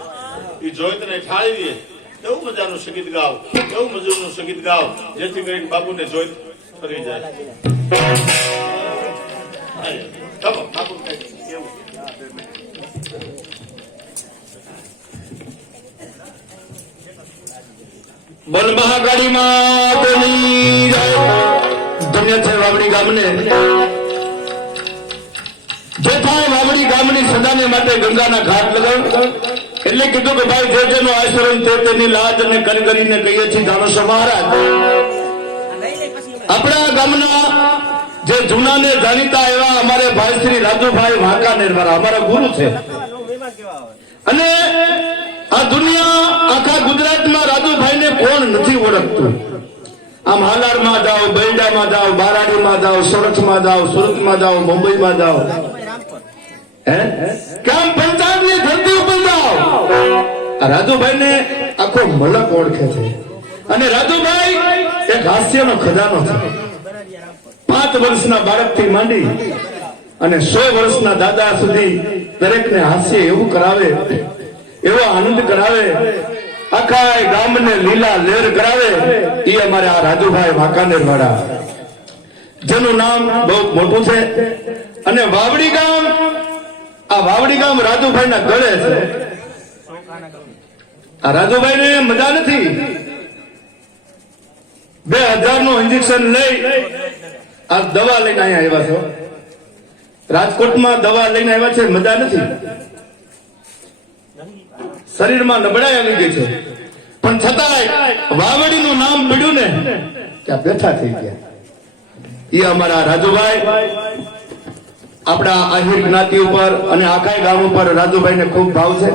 એ જોઈત ને ઠાળવી એવું મજાનું સંગીત ગાવ એવું મજાનું સંગીત ગાવ જેથી કરીને બાપુને જોઈત ફરી જાય ચલો બાપુ એવું બોલ મહાકાળીમાં બોલી ધન્ય છે વાવડી ગામને જે થાય વાવડી ગામની સદાને માટે ગંગાના ઘાટ લગાવ એટલે કીધું કે ભાઈ જે જેનું આચરણ તે તેની લાજ અને કરી કરીને કહીએ છીએ જાણો મહારાજ આપણા ગામના જે જૂના ને જાણીતા એવા અમારે ભાઈ શ્રી રાજુભાઈ વાંકાનેર વાળા અમારા ગુરુ છે અને આ દુનિયા આખા ગુજરાતમાં રાજુભાઈ ને કોણ નથી ઓળખતું આમ હાલારમાં જાઓ બૈડામાં જાઓ બારાડીમાં જાઓ સુરતમાં જાઓ સુરતમાં જાઓ મુંબઈમાં જાઓ હે કેમ પંજાબ ની ધરતી ઉપર જાઓ આ રાજુભાઈ ને આખો મલક ઓળખે છે અને રાજુભાઈ એક હાસ્યનો ખજાનો છે 5 વર્ષના બાળકથી માંડી અને 100 વર્ષના દાદા સુધી દરેકને હાસ્ય એવું કરાવે એવો આનંદ કરાવે આખા ગામને લીલા લેર કરાવે એ અમારે આ રાજુભાઈ વાંકાનેર વાળા જેનું નામ બહુ મોટું છે અને વાવડી ગામ આ વાવડી ગામ રાજુભાઈ ના ગળે છે આ રાજુભાઈ ને મજા નથી 2000 નું ઇન્જેક્શન લઈ આ દવા લઈને અહીંયા આવ્યા છો રાજકોટમાં દવા લઈને આવ્યા છે મજા નથી શરીરમાં નબળાઈ આવી ગઈ છે પણ છતાંય વાવડીનું નામ પડ્યું ને ત્યાં બેઠા થઈ ગયા એ અમારા રાજુભાઈ આપણા આહિર જ્ઞાતિ ઉપર અને આખા ગામ ઉપર રાજુભાઈ ને ખૂબ ભાવ છે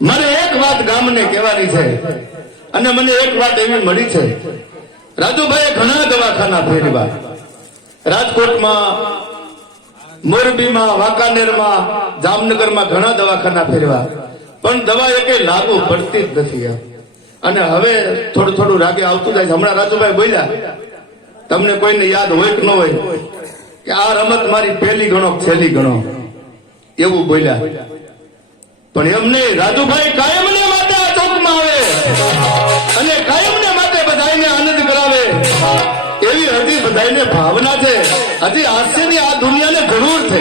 મને એક વાત ગામને કહેવાની છે અને મને એક વાત એવી મળી છે રાજુભાઈ ઘણા દવાખાના ફેરવ્યા રાજકોટમાં મોરબીમાં, વાંકાનેરમાં, જામનગરમાં ઘણા દવાખાના ફેરવા, પણ દવા એકે લાગુ પડતી જ નથી યાર. અને હવે થોડું થોડું રાગે આવતું જાય છે. હમણાં રાજુભાઈ બોલ્યા, તમને કોઈને યાદ હોય કે ન હોય, કે આ રમત મારી પહેલી ગણો છેલ્લી ગણો, એવું બોલ્યા. પણ એમ નહીં, રાજુભાઈ કાયમને માટે આ ચોકમાં આવે અને કાયમને માટે બધાને આનંદ કરાવે, એવી હજી બધાને ભાવના છે. હજી હાસ્યની આ દુનિયાને જરૂર છે,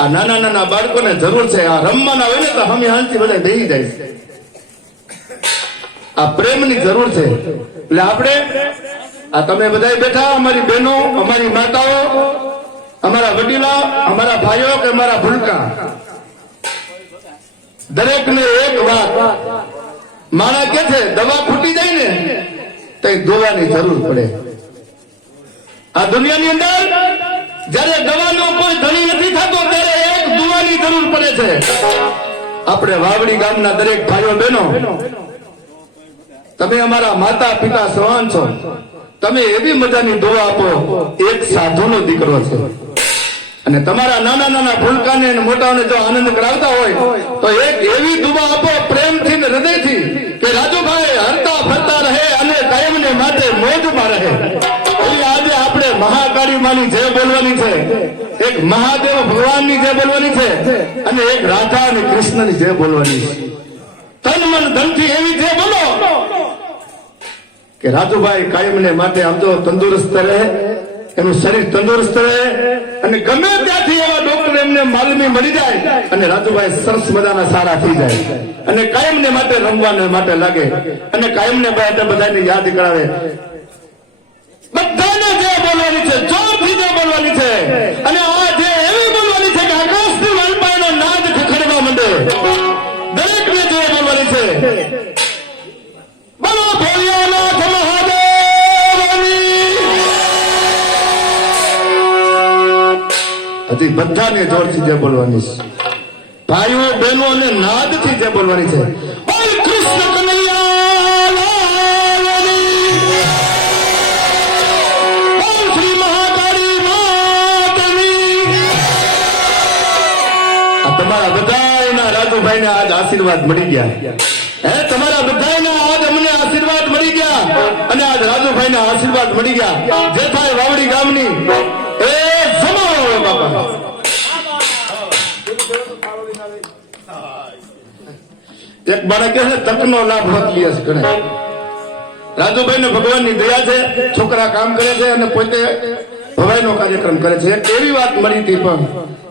આ નાના નાના બાળકોને જરૂર છે. આ રમવાના હોય ને તો હમી હાંચી બધા બેહી જાય છે. આ પ્રેમની જરૂર છે. એટલે આપણે આ તમે બધા બેઠા, અમારી બહેનો, અમારી માતાઓ, અમારા વડીલા, અમારા ભાઈઓ કે અમારા ભૂલકા, દરેકને એક વાત, માણા કે છે દવા ખૂટી જાય ને તો દોવાની જરૂર પડે. આ દુનિયાની અંદર જયારે દવાનો કોઈ ધણી નથી થતો ત્યારે એક દુવાની જરૂર પડે છે. આપણે વાવડી ગામના દરેક ભાઈઓ બહેનો, તમે અમારા માતા પિતા સમાન છો. તમે એવી મજાની દુઆ આપો, એક સાધુનો દીકરો છે અને તમારા નાના નાના ભૂલકાને અને મોટાઓને જો આનંદ કરાવતા હોય તો એક એવી દુઆ આપો પ્રેમથી ને હૃદયથી, કે રાજુભાઈ હરતા ફરતા રહે અને કાયમને માટે મોજમાં રહે. એટલે આજે આપણે મહાકાળી માની જય બોલવાની છે, એક મહાદેવ ભગવાનની જય બોલવાની છે અને એક રાધા અને કૃષ્ણની જય બોલવાની છે. તન મન ધનથી એવી જય બોલો કે રાજુભાઈ કાયમને માટે આમ તો તંદુરસ્ત રહે, એનું શરીર તંદુરસ્ત રહે અને ગમે ત્યાંથી એવા ડોક્ટર એમને માલમી મળી જાય અને રાજુભાઈ સરસ મજાના સારા થઈ જાય અને કાયમને માટે રમવાને માટે લાગે અને કાયમને માટે બધાને યાદ કરાવે. બધાને જે બોલવાની છે, જોરથી જે બોલવાની છે અને આ જે એવી બોલવાની છે કે આકાશની વાલપાઈનો નાદ ખખડવા માંડે. દરેકને જે બોલવાની છે, બોલો ભોળિયાનાથ મહાદેવની. હજી બધાને જોરથી જે બોલવાની છે, ભાઈઓ બહેનો અને નાદથી જે બોલવાની છે. બોલ કૃષ્ણ કનૈયા લાલની. બોલ શ્રી મહાકાળી માતની. આ તમારા બધાના રાજુભાઈને આજ આશીર્વાદ મળી ગયા. તમારા બધાના આજ અમને આશીર્વાદ મળી ગયા અને આજ રાજુભાઈના આશીર્વાદ મળી ગયા. જે થાય વાવડી ગામની એ જમાવો બાપા. એક બાળક કે છે તકનો લાભ હોત લે છે ઘણા. રાજુભાઈને ભગવાનની દયા છે, છોકરા કામ કરે છે અને પોતે ભવાઈનો કાર્યક્રમ કરે છે. એક એવી વાત મળી હતી પણ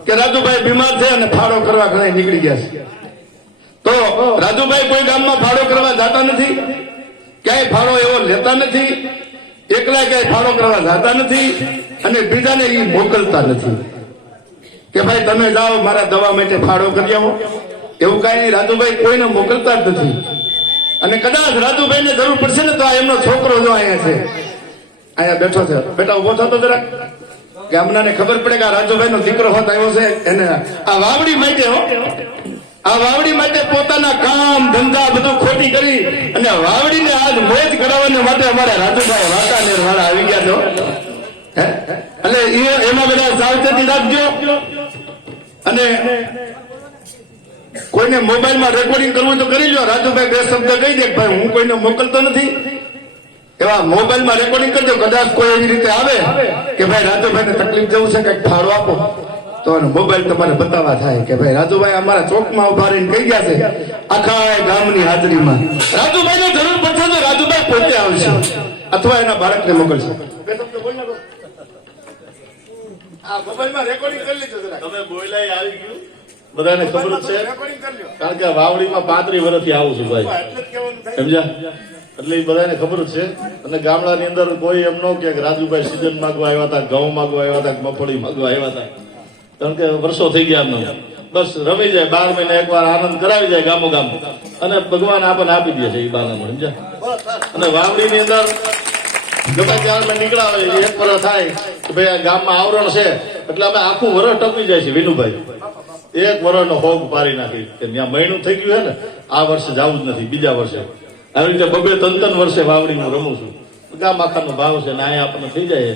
કે રાજુભાઈ બીમાર છે અને ફાળો કરવા ઘણા નીકળી ગયા છે. તો રાજુભાઈ કોઈ ગામમાં ફાળો કરવા જતા નથી, ક્યાંય ફાળો એવો લેતા નથી, એકલા ક્યાંય ફાળો કરવા જતા નથી અને બીજાને એ મોકલતા નથી કે ભાઈ તમે જાઓ મારા દવા માટે ફાળો કરી આવો. એવું કઈ રાજુભાઈ કોઈને મોકલતા જ નથી. અને કદાચ રાજુભાઈને જરૂર પડશે ને તો આ એમનો છોકરો જો અહીંયા છે, અહીંયા બેઠો છે. બેટા ઉભો થતો જરાક, કે અમને ખબર પડે કે આ રાજુભાઈનો દીકરો હોત આવ્યો છે. એને આ વાવડી માટે આ વાવડી માટે પોતાના કામ ધંધા બધું ખોટી કરી અને વાવડીને આજ મોજ કરાવવાને માટે અમારા રાજુભાઈ વાંકાનેર વાળા આવી ગયા છો. એટલે એમાં બધા સાવચેતી રાખજો. અને કોઈને મોબાઈલમાં રેકોર્ડિંગ કરવું તો કરી લો. રાજુભાઈ બે શબ્દ કહી દે ભાઈ હું કોઈને મોકલતો નથી, એવા મોબાઈલમાં રેકોર્ડિંગ કરજો. કદાચ કોઈ એવી રીતે આવે કે ભાઈ રાજુભાઈને તકલીફ જવું છે, કઈક ફાળો આપો, તો મોબાઈલ તમારે બતાવવા થાય કે ભાઈ રાજુભાઈ અમારા ચોકમાં ઉભા રહીને કહી ગયા છે આખા ગામની હાજરીમાં. રાજુભાઈને જરૂર પડશે તો રાજુભાઈ પોતે આવશે અથવા એના બાળકને મોકલશે. આ મોબાઈલમાં રેકોર્ડિંગ કરી લીધું જરા. તમે બોલાય આવી ગયું, બધાને ખબર જ છે. કારણ કે વાવડીમાં 35 વર્ષથી આવું છું ભાઈ, સમજ્યા? એટલે એ બધાને ખબર જ છે. અને ગામડાની અંદર કોઈ એમ ન કે રાજુભાઈ સીઝન માંગવા આવ્યા હતા, ઘઉં માંગવા આવ્યા હતા, મગફળી માંગવા આવ્યા હતા. કારણ કે વર્ષો થઈ ગયા એમને બસ રમી જાય, 12 મહિને એકવાર આનંદ કરાવી જાય ગામો ગામ અને ભગવાન આપણને આપી દે છે એ બાનામાં, સમજ્યા? અને વાવડીની અંદર ગમે ત્યારે મેં નીકળ્યા હોય એક વર્ષ થાય કે ભાઈ આ ગામમાં આવરણ છે એટલે અમે આખું વર્ષ ટપી જાય છે. વિનુભાઈ એક વર્ષનો હોગ પાડી નાખી કે ત્યાં મહિનું થઈ ગયું છે ને, આ વર્ષે જવું જ નથી, બીજા વર્ષે. આવી રીતે 2-3 વર્ષે વાવડીનું રમું છું. ગામ આખાનો ભાવ છે ને અહીંયા આપણને થઈ જાય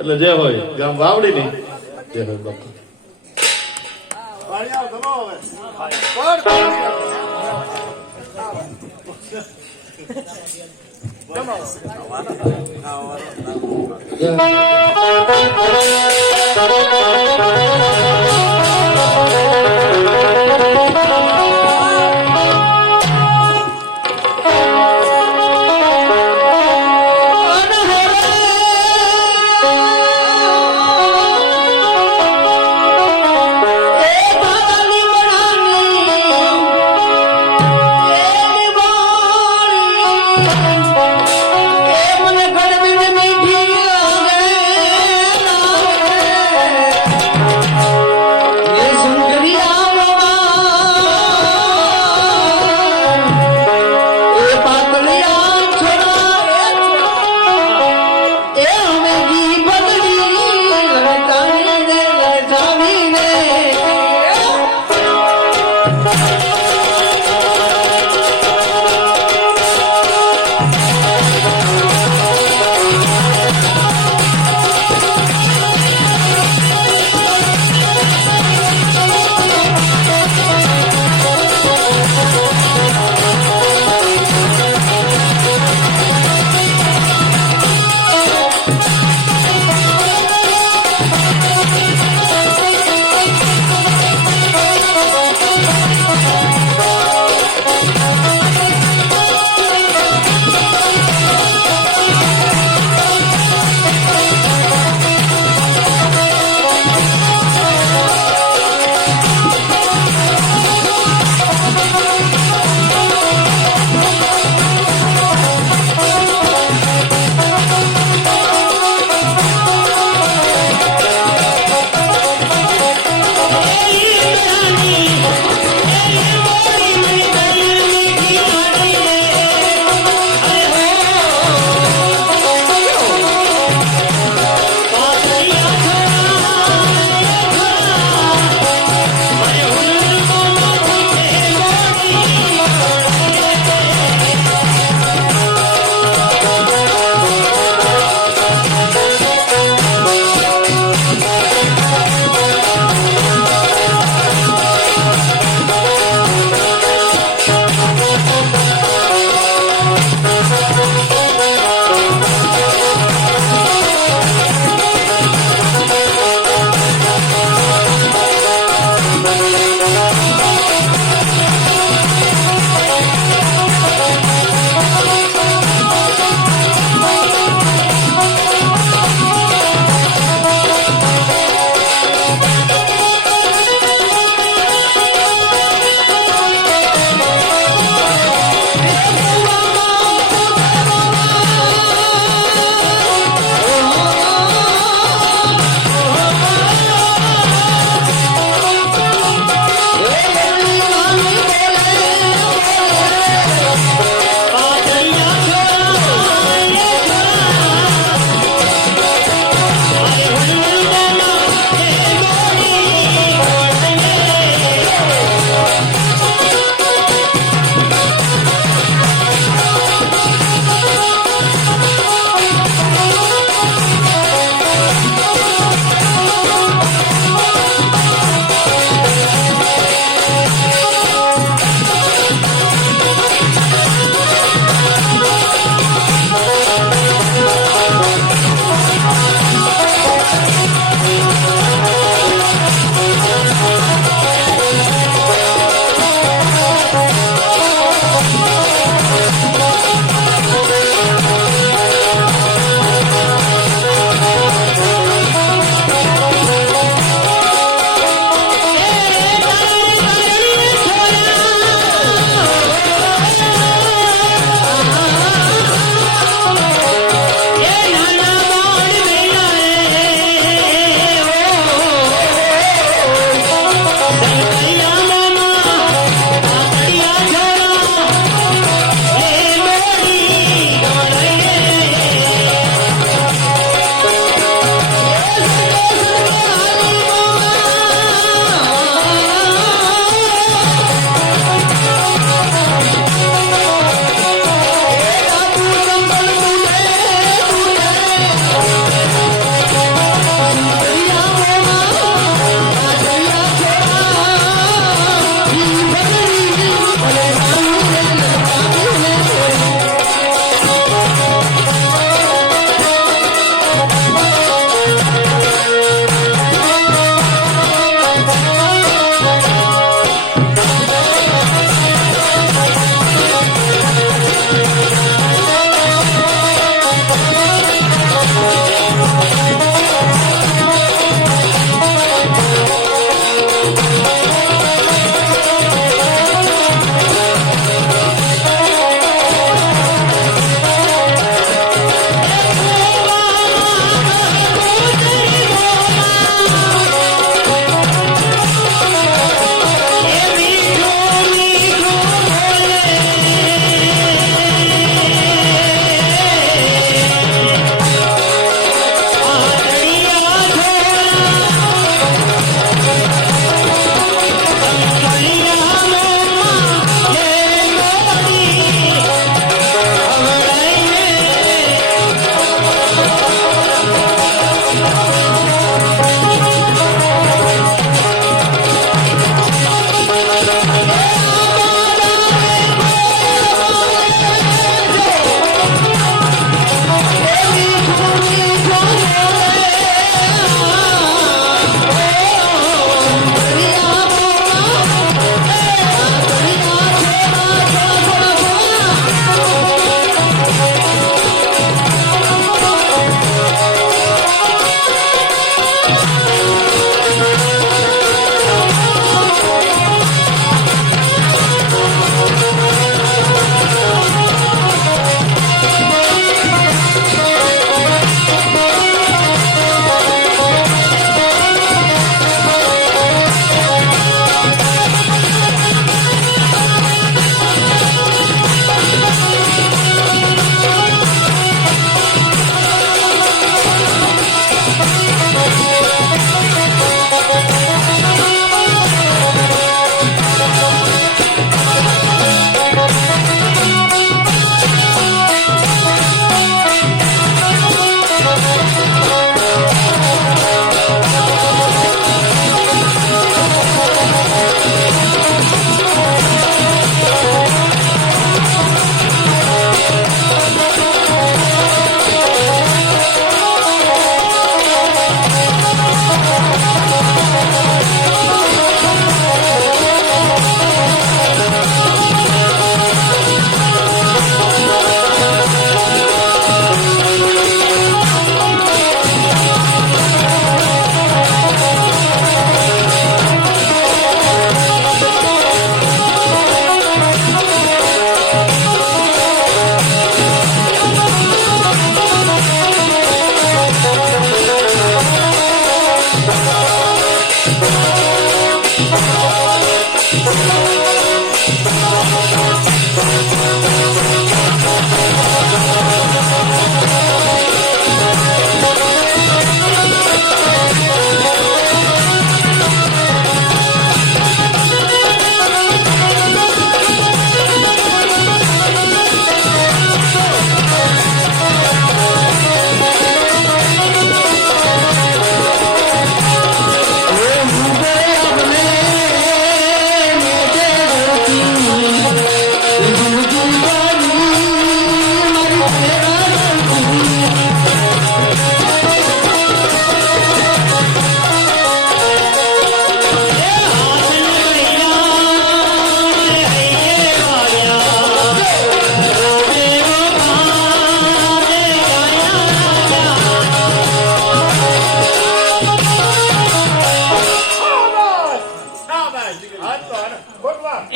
એટલે જે હોય ગામ વાવડીની જય હો બાપુ. મને કડવી મીઠી લાગે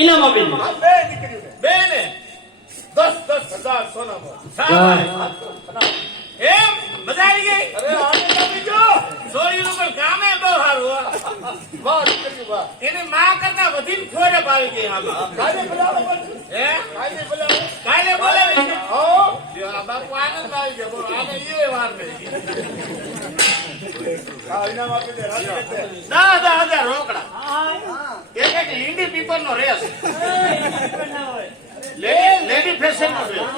ઇનામ આપી દો. આ બે દીકરીઓ બે ને 10,000 સોનામાં શાબાશ. એમ મજા આવી ગઈ. અરે આને કાપી જો સોરીનું પણ કામે બહુ સારું હો. વાહ દીકરી વાહ. એની માં કરતા વધીને ખોરે પાવી ગઈ આમાં. કાલે બોલાવો હે કાલે બોલાવી છે. હો જો આ બાપુ આનંદ આવી ગયો. બોલો આને એ વાર નહીં. આ ઇનામ આપી દે. 10,000 રોકડા. એક એક લીંડી પીપર નો રેસ. લેડી ફેશન નો ડ્રેસ.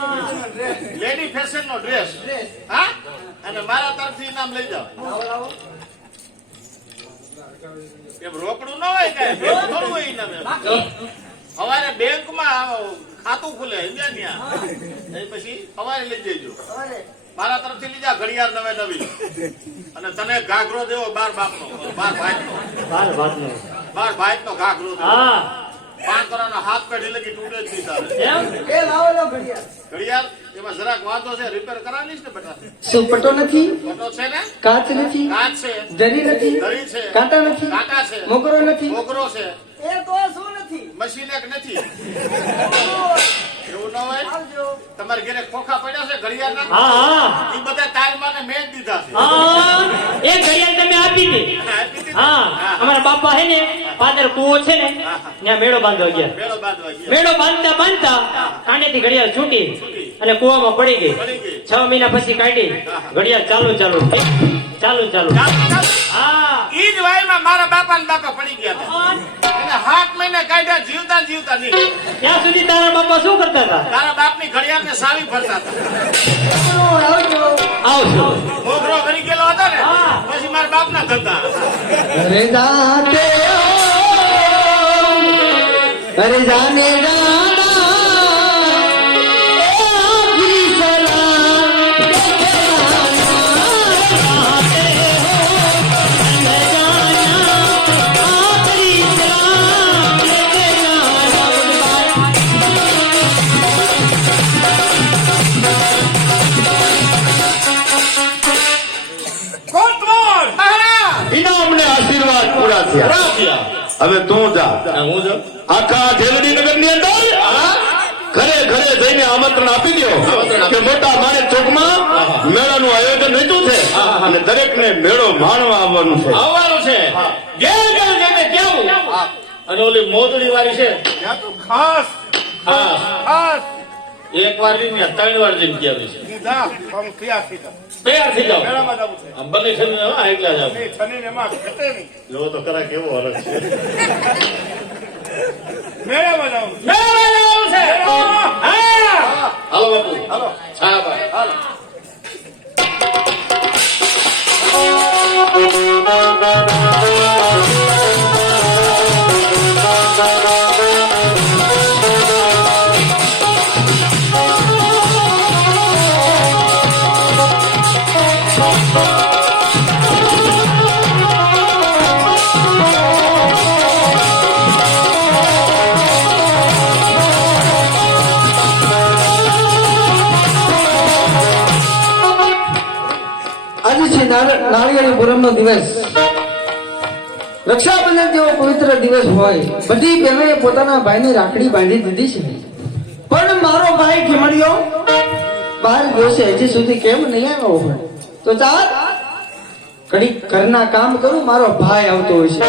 લેડી ફેશન નો ડ્રેસ. હા અને મારા તરફથી ઇનામ લઈ જાઓ. એમ રોકડું ન હોય કાંઈ થોડું હોય ઇનામ એમ. સવારે બેંકમાં ખાતું ખુલે ઇન્ડિયા પછી સવારે લઈ જજો. મારા તરફથી લીધા ઘડિયાળ નવે નવી અને તને ઘાઘરો દેવો 12 બાપનો 12 ભાઈનો 12 ભાઈનો ઘાઘરો દેવો. હા 5 કરોડનો હાથ પેઢી લગી તૂટે જ નહીં તારે. એમ ઘડિયાળ એમાં જરાક વાંધો છે રિપેર કરાવીશ ને બેટા. શું પટો નથી, ફોટો છે ને કાચ નથી, કાચ છે જરી નથી, દરી છે કાંટા નથી, કાંટા છે મોકરો નથી, મોગરો છે એ તો શું નથી મશીન એક નથી. એવું ન હોય તમારે ઘરે ખોખા પડ્યા છે ઘડિયાળના હા હા એ બધા તાલમાં ને મેં જ દીધા છે. હા એ ઘડિયાળ તમે આપી દે. આપી દીધી? હા અમારા બાપા હે ને પાદર કૂવો છે ને ત્યાં મેળો બાંધવા ગયા. મેળો બાંધવા ગયા. મેળો બાંધતા બાંધતા કાંડેથી ઘડિયાળ છૂટી અને કૂવામાં પડી ગઈ. પડી ગઈ. 6 મહિના પછી કાઢી ઘડિયાળ ચાલુ ચાલુ ચાલ, ચાલ. હા ઈ જ વાયમાં મારા બાપા ને બાપા પડી ગયા હતા. એને 7 મહિને કાઢ્યા જીવતા ને જીવતા નહીં. ત્યાં સુધી તારા બાપા શું કરતા હતા? તારા બાપની ઘડિયાળને સાવી ફરતા હતા. આવજો. મોગરો કરી ગયેલો હતો ને હા. પછી મારા બાપના ધંધા. અરે જાતે અરે જાને જાના આખરી સલામ કોટવાડ મહારાજ ઇનામને આશીર્વાદ પૂરા થયા. પૂરા થયા. હવે તું જા. હું જો આખા ઢેલડી નગર ની અંદર ઘરે ઘરે જઈને આમંત્રણ આપી દો કે મોટા માણેક ચોકમાં મેળાનું આયોજન રચ્યું છે અને દરેકને મેળો માણવા આવવાનું છે. આવવાનું છે. ઘેર ઘેર જઈને કેવું અને ઓલી મોદડી વાળી છે ત્યાં તો ખાસ ખાસ ખાસ એક વાર નહીં 3 વાર જઈને ગયા છે. તૈયાર થઈ જાઓ. આમ બંને છે ને હા એકલા જાવ. જો તો ખરા કેવો હરખ છે. મેળામાં જવું છે. હા હાલો બાપુ હાલો શાબાશ હાલો. આજે છે નાળિયેરી પૂનમનો દિવસ. રક્ષાબંધન જેવો પવિત્ર દિવસ હોય, બધી બહેનોએ પોતાના ભાઈને રાખડી બાંધી દીધી છે, પણ મારો ભાઈ ખીમડિયો બહાર ગયો છે, હજી સુધી કેમ નહીં આવ્યો હોય? તો ચાલ ઘડીક ઘરના કામ કરું, મારો ભાઈ આવતો હોય છે.